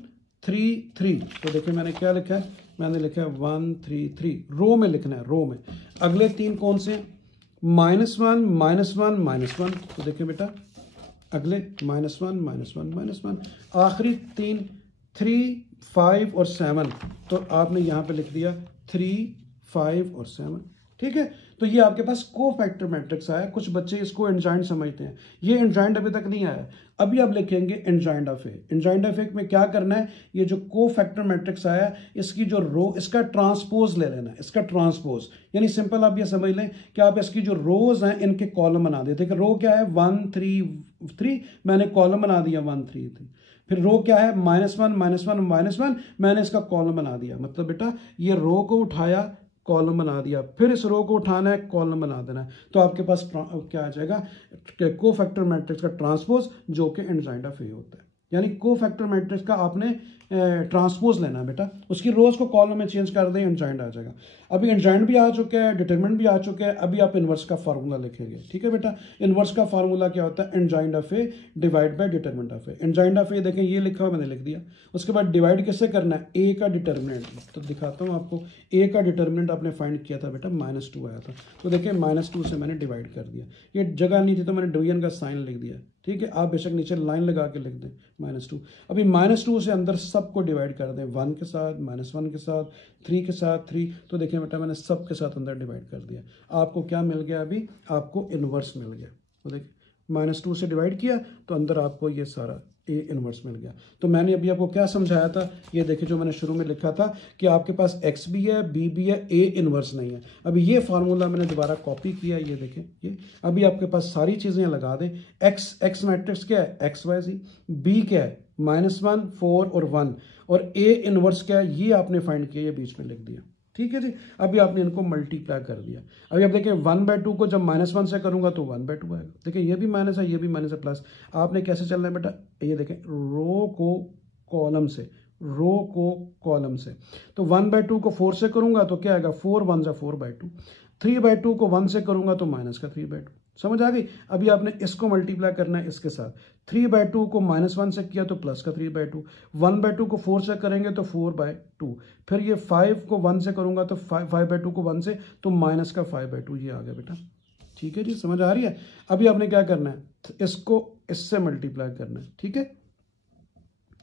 3 3। तो देखिए मैंने क्या लिखा है, मैंने लिखा है 1 3 3, रो में लिखना है, रो में। अगले 3 कौन से, -1 -1 -1। तो देखिए बेटा अगले -1 -1 -1। आखिरी 3 3 5 और 7। तो आपने यहाँ पे लिख दिया 3 5 और 7, ठीक है। तो ये आपके पास कोफैक्टर मैट्रिक्स आया। कुछ बच्चे इसको एंजाइंड समझते हैं, ये एंजाइंड अभी तक नहीं आया। अभी आप लिखेंगे एंजाइंड ऑफ ए। एंजाइंड ऑफ ए में क्या करना है, ये जो कोफैक्टर मैट्रिक्स आया, इसकी जो रो, इसका ट्रांसपोज ले लेना है, इसका ट्रांसपोज। यानी सिंपल आप ये समझ लें कि आप इसकी जो रोज हैं इनके कॉलम बना देते हैं। रो क्या है, 1 3 3, मैंने कॉलम बना दिया 1 3 3। फिर रो क्या है, -1 -1 -1, मैंने इसका कॉलम बना दिया। मतलब बेटा ये रो को उठाया, कॉलम बना दिया, फिर इस रो को उठाना है, कॉलम बना देना है। तो आपके पास क्या आ जाएगा, कोफैक्टर मैट्रिक्स का ट्रांसपोज, जो कि एंजाइंड ऑफ ए होता है। यानी कोफैक्टर मैट्रिक्स का आपने ट्रांसपोज लेना है बेटा, उसकी रोज को कॉलम में चेंज कर दें, एंजाइंड आ जाएगा। अभी एंजाइंड भी आ चुका है, डिटरमिनेंट भी आ चुका है। अभी आप इनवर्स का फार्मूला लिखेंगे, ठीक है बेटा। इनवर्स का फार्मूला क्या होता है, adjoint of A divide by determinant of A. Adjoint of A देखें ये लिखा हुआ, मैंने लिख दिया। उसके बाद डिवाइड किससे करना है, ए का डिटरमिनेंट। तो दिखाता हूँ आपको, ए का डिटरमिनेंट आपने फाइंड किया था बेटा, -2 आया था। तो देखिए -2 से मैंने डिवाइड कर दिया, ये जगह नहीं थी तो मैंने डिवीजन का साइन लिख दिया, ठीक है। आप बेशक नीचे लाइन लगा के लिख दें -2। अभी -2 से अंदर सबको डिवाइड कर दें, 1 के साथ, -1 के साथ, 3 के साथ 3। तो देखिए बेटा मैंने सब के साथ अंदर डिवाइड कर दिया। आपको क्या मिल गया, अभी आपको इनवर्स मिल गया। तो देखिए -2 से डिवाइड किया तो अंदर आपको ये सारा ए इनवर्स मिल गया। तो मैंने अभी आपको क्या समझाया था, ये देखिए जो मैंने शुरू में लिखा था कि आपके पास एक्स भी है, बी भी है, ए इनवर्स नहीं है। अभी ये फार्मूला मैंने दोबारा कॉपी किया, ये देखें ये। अभी आपके पास सारी चीज़ें लगा दें। एक्स मैट्रिक्स क्या है, एक्स वाई जी। बी क्या है, -1 4 और 1, और ए इनवर्स क्या है, ये आपने फाइंड किया, ये बीच में लिख दिया, ठीक है जी। अभी आपने इनको मल्टीप्लाई कर दिया। अभी आप देखें 1/2 को जब -1 से करूंगा तो 1/2 आएगा। देखिए ये भी माइनस है, ये भी माइनस है, प्लस। आपने कैसे चलना है बेटा, ये देखें रो को कॉलम से, रो को कॉलम से। तो 1/2 को 4 से करूंगा तो क्या आएगा, 4 1 जा 4/2। 3/2 को 1 से करूंगा तो माइनस का 3/2, समझ आ गई। अभी आपने इसको मल्टीप्लाई करना है इसके साथ, 3/2 को -1 से किया तो प्लस का 3/2, 1/2 को 4 से करेंगे तो 4/2, फिर ये 5 को 1 से करूंगा तो 5/2 को 1 से तो माइनस का 5/2, ये आ गया बेटा। ठीक है जी, समझ आ रही है। अभी आपने क्या करना है, इसको इससे मल्टीप्लाई करना है, ठीक है।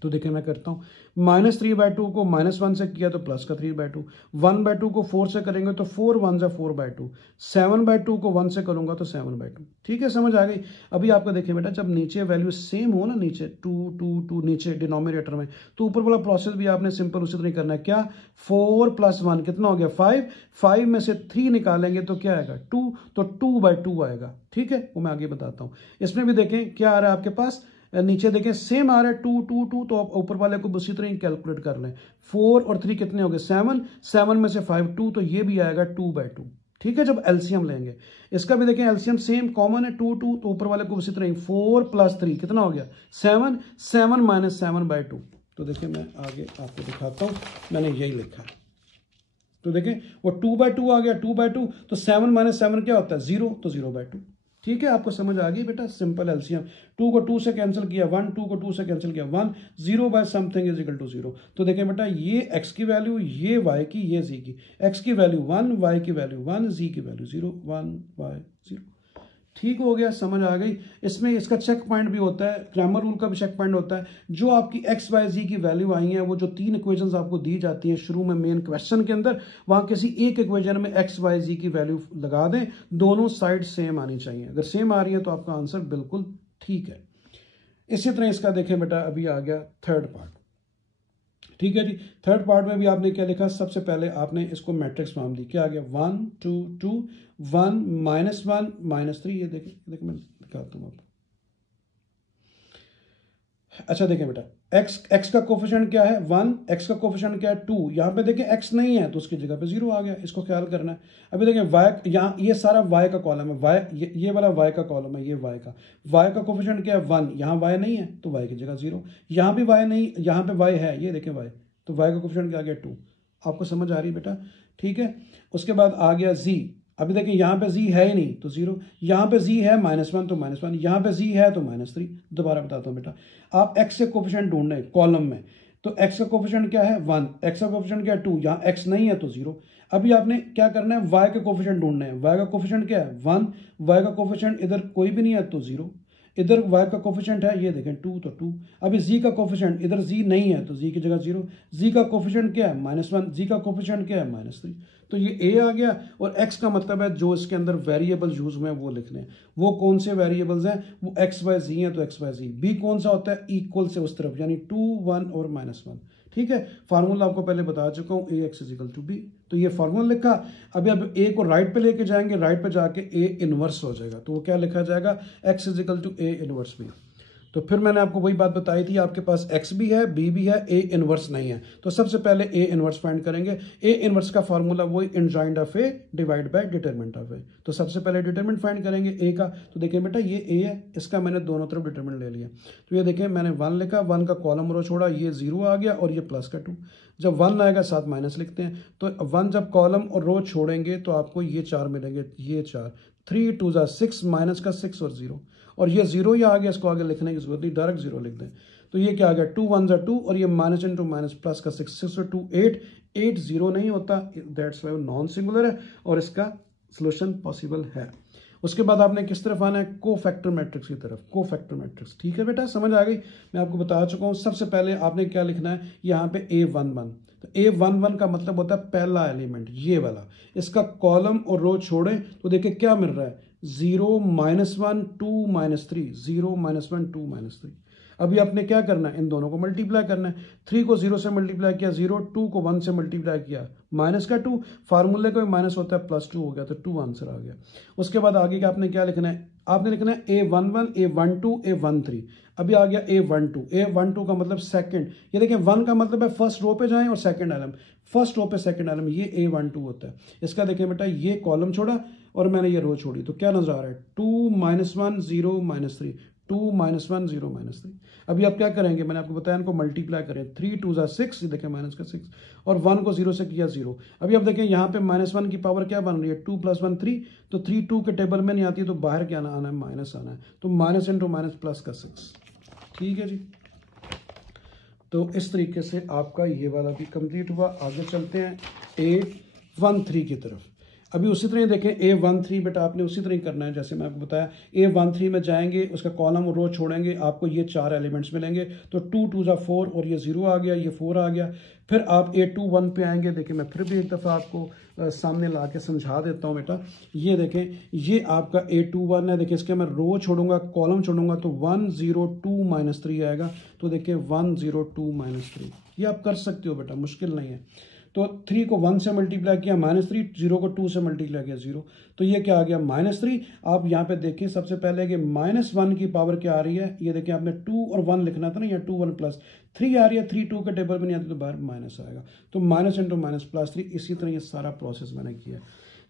तो देखिए मैं करता हूँ, -3/2 को -1 से किया तो प्लस का 3/2, 1/2 को 4 से करेंगे तो 4 1 जा 4/2, 7/2 को 1 से करूंगा तो 7/2। ठीक है, समझ आ गई। अभी आपको देखिए बेटा, जब नीचे वैल्यू सेम हो ना, नीचे 2 2 2 नीचे डिनोमिनेटर में, तो ऊपर वाला प्रोसेस भी आपने सिंपल उसी तरह करना है। क्या 4 + 1 कितना हो गया 5, 5 में से 3 निकालेंगे तो क्या आएगा 2, तो 2/2 आएगा। ठीक है, वो मैं आगे बताता हूँ। इसमें भी देखें क्या आ रहा है आपके पास, नीचे देखें सेम आ रहा है 2 2 2, तो आप ऊपर वाले को उसी तरह ही कैलकुलेट कर लें। 4 और 3 कितने हो गए 7, 7 में से 5 2, तो ये भी आएगा 2/2। ठीक है, जब एलसीएम लेंगे इसका भी देखें, एलसीएम सेम कॉमन है 2 2, तो ऊपर वाले को उसी तरह ही 4 + 3 कितना हो गया 7, 7 - 7/2। तो देखिए मैं आगे आपको दिखाता हूँ, मैंने यही लिखा है। तो देखें वो 2/2 आ गया, 2/2, तो 7 - 7 क्या होता है 0, तो 0/2। ठीक है, आपको समझ आ गई बेटा, सिंपल एलसीएम। 2 को 2 से कैंसिल किया 1, 2 को 2 से कैंसिल किया 1, 0/समथिंग = 0। तो देखें बेटा, ये x की वैल्यू, ये y की, ये z की, x की वैल्यू 1, y की वैल्यू 1, z की वैल्यू 0, 1 y 0। ठीक हो गया, समझ आ गई। इसमें इसका चेक पॉइंट भी होता है, ग्रामर रूल का भी चेक पॉइंट होता है। जो आपकी x y z की वैल्यू आई है, वो जो 3 इक्वेशंस आपको दी जाती हैं शुरू में मेन क्वेश्चन के अंदर, वहां किसी एक इक्वेशन में x y z की वैल्यू लगा दें, दोनों साइड सेम आनी चाहिए। अगर सेम आ रही है तो आपका आंसर बिल्कुल ठीक है। इसी तरह इसका देखें बेटा, अभी आ गया थर्ड पार्ट। ठीक है जी, थर्ड पार्ट में भी आपने क्या लिखा, सबसे पहले आपने इसको मैट्रिक्स फॉर्म ली। क्या आ गया 1 2 2 1 -1 -3। ये देखिए मैं दिखाता हूँ आपको। अच्छा देखें बेटा, x का कोफिशिएंट क्या है 1, x का कोफिशिएंट क्या है 2। यहाँ पे देखें x नहीं है तो उसकी जगह पे 0 आ गया, इसको ख्याल करना है। अभी देखें y, यहाँ ये सारा y का कॉलम है, y ये वाला y का कॉलम है, ये y का कोफिशिएंट क्या है 1, यहाँ y नहीं है तो y की जगह 0, यहाँ भी y नहीं, यहाँ पे y है, ये देखें y, तो y का कोफिशिएंट क्या आ गया 2। आपको समझ आ रही है बेटा, ठीक है। उसके बाद आ गया z। अभी देखिए यहाँ पे z है ही नहीं तो 0, यहाँ पे z है -1 तो -1, यहाँ पे z है तो -3। दोबारा बताता हूँ बेटा, आप x से कोफिशिएंट ढूंढना है कॉलम में, तो x का कोफिशिएंट क्या है 1, x का कोफिशिएंट क्या है 2, यहाँ x नहीं है तो 0। अभी आपने क्या करना है, y के कोफिशिएंट ढूंढना है। y का कोफिशिएंट क्या है 1, y का कोफिशिएंट इधर कोई भी नहीं है तो 0, इधर y का कोफिशिएंट है, ये देखें 2 तो 2। अभी z का कोफिशिएंट, इधर z नहीं है तो z की जगह 0, z का कोफिशिएंट क्या है -1, z का कोफिशिएंट क्या है -3। तो ये a आ गया। और x का मतलब है जो इसके अंदर वेरिएबल यूज हुए हैं वो लिखने हैं। वो कौन से वेरिएबल्स हैं, वो x y z है तो x y z। b कौन सा होता है, इक्वल से उस तरफ, यानी 2 1 और -1। ठीक है, फार्मूला आपको पहले बता चुका हूँ, ax = b। तो ये फार्मूला लिखा। अभी अब a को राइट पे लेके जाएंगे, राइट पे जाके a इनवर्स हो जाएगा, तो वो क्या लिखा जाएगा x = a इनवर्स b। तो फिर मैंने आपको वही बात बताई थी, आपके पास x भी है b भी है, a इनवर्स नहीं है। तो सबसे पहले a इनवर्स फाइंड करेंगे। a इनवर्स का फार्मूला वही adjoint of a divide by determinant of a। तो सबसे पहले डिटरमिनेंट फाइंड करेंगे a का। तो देखिए बेटा, ये a है, इसका मैंने दोनों तरफ डिटरमिनेंट ले लिया। तो ये देखिए मैंने 1 लिखा, 1 का कॉलम रो छोड़ा, ये 0 आ गया और ये प्लस का 2। जब 1 आएगा साथ माइनस लिखते हैं, तो 1 जब कॉलम और रो छोड़ेंगे तो आपको ये 4 मिलेंगे, ये 4, 3 2 6 माइनस का 6 और 0, और ये 0 ही आ गया, इसको आगे लिखने की जरूरत नहीं, डायरेक्ट 0 लिख दें। तो ये क्या आ गया 2 1 2, और ये माइनस इंटू माइनस प्लस का 6, 6 और 2 8, 8 0 नहीं होता, दैट्स वाई नॉन सिंगुलर है और इसका सोल्यूशन पॉसिबल है। उसके बाद आपने किस तरफ आना है, कोफैक्टर मैट्रिक्स की तरफ, कोफैक्टर मैट्रिक्स। ठीक है बेटा, समझ आ गई। मैं आपको बता चुका हूँ। सबसे पहले आपने क्या लिखना है, यहाँ पे A11। तो A11 का मतलब होता है पहला एलिमेंट, ये वाला। इसका कॉलम और रो छोड़े तो देखिए क्या मिल रहा है, 0 -1 2 -3, 0 -1 2 -3। अभी आपने क्या करना है, इन दोनों को मल्टीप्लाई करना है। 3 को 0 से मल्टीप्लाई किया 0, 2 को 1 से मल्टीप्लाई किया माइनस का 2, फार्मूले का भी माइनस होता है, +2 हो गया, तो 2 आंसर आ गया। उसके बाद आगे का आपने क्या लिखना है, आपने लिखना है A11 A12 A13। अभी आ गया A12, A12 का मतलब सेकंड। ये देखिए 1 का मतलब है फर्स्ट रो पे जाएं और सेकंड एलम, फर्स्ट रो पे सेकंड एलम, ये A12 होता है। इसका देखिए बेटा, ये कॉलम छोड़ा और मैंने ये रो छोड़ी, तो क्या नजर आ रहा है 2 -1 0 -3, 2 -1 0 -3। अभी आप क्या करेंगे, मैंने आपको बताया इनको मल्टीप्लाई करें, 3 2 ज़ा 6, ये देखें माइनस का 6, और 1 को 0 से किया 0। अभी आप देखें यहाँ पे -1 की पावर क्या बन रही है, 2 + 1 3, तो 3 2 के टेबल में नहीं आती है, तो बाहर क्या आना है, माइनस आना है, तो माइनस इंटू माइनस प्लस का 6। ठीक है जी, तो इस तरीके से आपका ये वाला भी कंप्लीट हुआ। आगे चलते हैं A13 की तरफ। अभी उसी तरह देखें A13 बेटा आपने उसी तरह करना है जैसे मैं आपको बताया। A13 में जाएंगे, उसका कॉलम और रो छोड़ेंगे, आपको ये 4 एलिमेंट्स मिलेंगे। तो 2 2 ज़ा 4 और ये 0 आ गया, ये 4 आ गया। फिर आप A21 पे आएंगे। देखिए मैं फिर भी एक दफ़ा आपको सामने ला के समझा देता हूँ बेटा। ये देखें, ये आपका A21 है। देखिए इसके मैं रो छोड़ूंगा, कॉलम छोड़ूंगा, तो 102 - 3 आएगा। तो देखिए 102 - 3, ये आप कर सकते हो बेटा, मुश्किल नहीं है। तो 3 को 1 से मल्टीप्लाई किया -3, 0 को 2 से मल्टीप्लाई किया 0, तो ये क्या आ गया -3। आप यहाँ पे देखें सबसे पहले कि -1 की पावर क्या आ रही है, ये देखें आपने 2 और 1 लिखना था ना, या 2 1 + 3 आ रही है, 3 2 के टेबल में नहीं आती तो बाहर माइनस आएगा, तो माइनस इंटू माइनस प्लस 3। इसी तरह ये सारा प्रोसेस मैंने किया।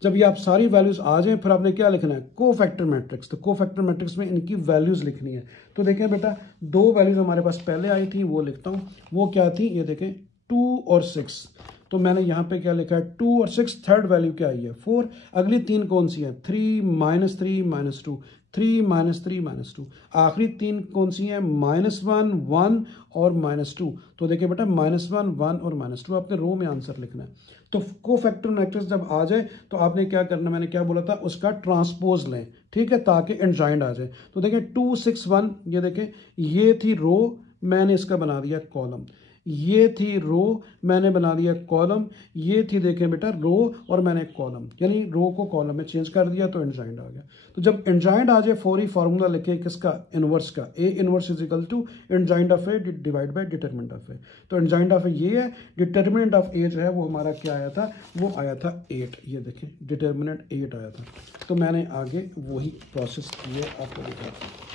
जब ये आप सारी वैल्यूज आ जाएं, फिर आपने क्या लिखना है, कोफैक्टर मैट्रिक्स। तो कोफैक्टर मैट्रिक्स में इनकी वैल्यूज लिखनी है। तो देखें बेटा, 2 वैल्यूज हमारे पास पहले आई थी, वो लिखता हूँ। वो क्या थी, ये देखें 2 और 6। तो मैंने यहाँ पे क्या लिखा है, 2 और 6। थर्ड वैल्यू क्या आई है, 4। अगली 3 कौन सी है, 3 -3 -2, 3 -3 -2। आखिरी 3 कौन सी हैं, -1 1 और -2। तो देखिए बेटा -1 1 और -2 आपने रो में आंसर लिखना है। तो कोफैक्टर मैट्रिक्स जब आ जाए तो आपने क्या करना, मैंने क्या बोला था, उसका ट्रांसपोज लें, ठीक है, ताकि एंजाइंड आ जाए। तो देखें 2 6 1, ये देखें ये थी रो, मैंने इसका बना दिया कॉलम। ये थी रो, मैंने बना दिया कॉलम। ये थी देखें बेटा रो, और मैंने कॉलम, यानी रो को कॉलम में चेंज कर दिया, तो एंजाइंड आ गया। तो जब एंजाइंड आ जाए, फौरी फार्मूला लिखे किसका, इनवर्स का। A inverse is equal to adjoint of A divide by determinant of A. तो एंजाइंड ऑफ ए ये है, डिटरमिनेंट ऑफ ए जो है वो हमारा क्या आया था, वो आया था 8। ये देखें डिटरमिनेंट 8 आया था। तो मैंने आगे वही प्रोसेस किए, आपको दिखाता हूँ।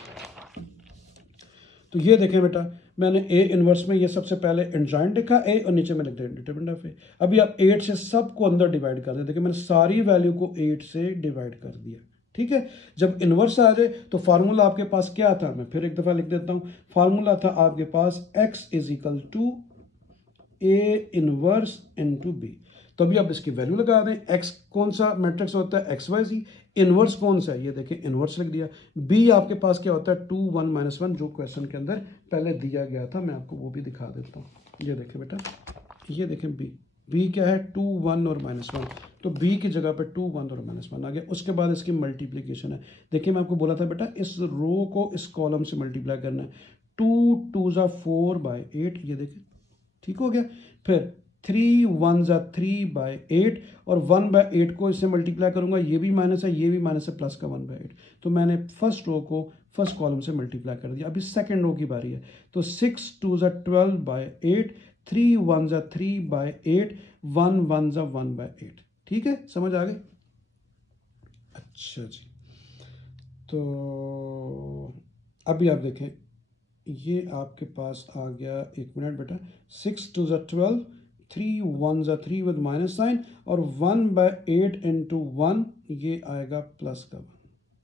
तो ये देखें बेटा, मैंने ए इनवर्स में ये सबसे पहले एंजाइंड लिखा ए, और नीचे में लिख दिया डिटरमिनेंट ऑफ ए। अभी आप 8 से सबको अंदर डिवाइड कर दें। देखिए मैंने सारी वैल्यू को 8 से डिवाइड कर दिया, ठीक है। जब इनवर्स आ जाए तो फार्मूला आपके पास क्या था, मैं फिर एक दफा लिख देता हूं। फार्मूला था आपके पास x is equal to A inverse into B. तो अभी आप इसकी वैल्यू लगा दें। x कौन सा मैट्रिक्स होता है, एक्स वाई जी। इनवर्स कौन सा है, ये देखें इनवर्स लिख दिया। b आपके पास क्या होता है, 2 1 -1, जो क्वेश्चन के अंदर पहले दिया गया था। मैं आपको वो भी दिखा देता हूँ। ये देखें बेटा, ये देखें b क्या है, 2 1 और -1। तो b की जगह पे 2 1 और -1 आ गया। उसके बाद इसकी मल्टीप्लीकेशन है। देखिए मैं आपको बोला था बेटा, इस रो को इस कॉलम से मल्टीप्लाई करना है। 2 2 ज़ा 4/8, ये देखें ठीक हो गया। फिर 3 1 ज़ा 3/8, और 1/8 को इससे मल्टीप्लाई करूंगा, ये भी माइनस है, ये भी माइनस है, प्लस का 1/8। तो मैंने फर्स्ट रो को फर्स्ट कॉलम से मल्टीप्लाई कर दिया। अभी सेकंड रो की बारी है। तो 6 2 ज़ा 12/8, 3 1 ज़ा 3/8, 1 1 ज़ा 1/8। ठीक है, समझ आ गई। अच्छा जी, तो अभी आप देखें, ये आपके पास आ गया, एक मिनट बेटा, 6 2 ज़ा 12, 3 1 ज़ा 3 विद माइनस साइन, और 1/8 इंटू 1, ये आएगा प्लस का 1।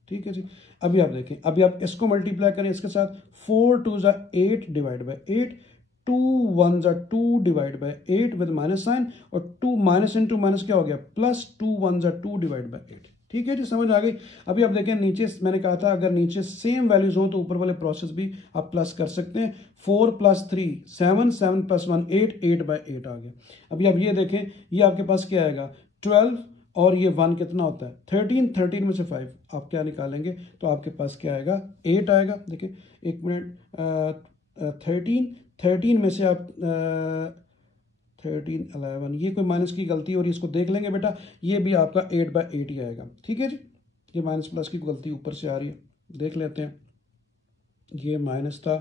ठीक है जी। अभी आप देखें, अभी आप इसको मल्टीप्लाई करें इसके साथ। 4 2 ज़ा 8 डिवाइड बाई 8, 2 1 ज़ा 2 divide by 8 with minus sign, और 2 माइनस इंटू माइनस क्या हो गया, प्लस 2 1 ज़ा 2 डिवाइड बाई 8। ठीक है जी, समझ आ गई। अभी आप देखें नीचे मैंने कहा था अगर नीचे सेम वैल्यूज हो तो ऊपर वाले प्रोसेस भी आप प्लस कर सकते हैं। 4 + 3 7, 7 + 1 8, 8/8 आ गया। अभी आप ये देखें, ये आपके पास क्या आएगा, 12, और ये 1 कितना होता है, 13। 13 में से 5 आप क्या निकालेंगे, तो आपके पास क्या आएगा, 8 आएगा। देखिए एक मिनट, 13 में से आप 13 11, ये कोई माइनस की गलती हो रही है, इसको देख लेंगे बेटा। ये भी आपका 8/8 ही आएगा। ठीक है जी, ये माइनस प्लस की गलती ऊपर से आ रही है, देख लेते हैं। ये माइनस था,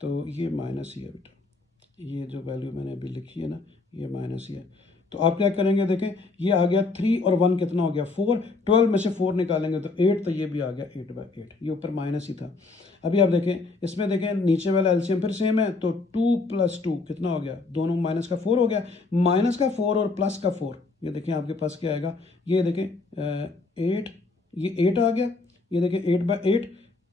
तो ये माइनस ही है बेटा। ये जो वैल्यू मैंने अभी लिखी है ना, ये माइनस ही है। तो आप क्या करेंगे, देखें ये आ गया 3 और 1 कितना हो गया, 4। 12 में से 4 निकालेंगे तो 8, तो ये भी आ गया 8/8। ये ऊपर माइनस ही था। अभी आप देखें, इसमें देखें नीचे वाला एलसीएम फिर सेम है, तो 2 + 2 कितना हो गया, दोनों माइनस का 4 हो गया। माइनस का 4 और प्लस का 4, ये देखें आपके पास क्या आएगा, ये देखें 8, ये 8 आ गया। ये देखें 8/8,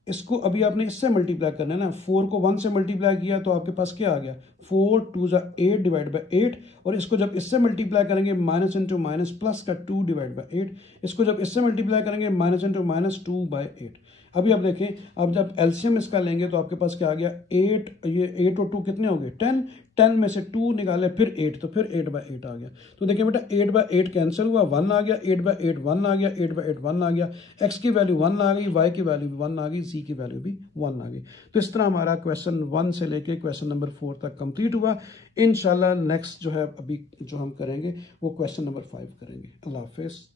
इसको अभी आपने इससे मल्टीप्लाई करना है ना, 4 को 1 से मल्टीप्लाई किया तो आपके पास क्या आ गया, 4 2 8 डिवाइड बाई 8, और इसको जब इससे मल्टीप्लाई करेंगे माइनस इंटू माइनस प्लस का 2 डिवाइड बाई 8, इसको जब इससे मल्टीप्लाई करेंगे माइनस इंटू माइनस 2 बाई 8। अभी आप देखें, अब जब एलसीएम इसका लेंगे तो आपके पास क्या आ गया, 8, ये 8 और 2 कितने हो गए 10, 10 में से 2 निकाले फिर 8, तो फिर 8 बाई 8 आ गया। तो देखिए बेटा 8 बाई 8 कैंसिल हुआ, 1 आ गया, 8 बाई 8 1 आ गया, 8 बाई 8 1 आ गया, एक्स की वैल्यू 1 आ गई, वाई की वैल्यू भी 1 आ गई, जी की वैल्यू भी 1 आ गई। तो इस तरह हमारा क्वेश्चन 1 से लेके क्वेश्चन नंबर 4 तक कंप्लीट हुआ। इंशाल्लाह नेक्स्ट जो है अभी जो हम करेंगे वो क्वेश्चन नंबर 5 करेंगे। अल्लाह हाफिज़।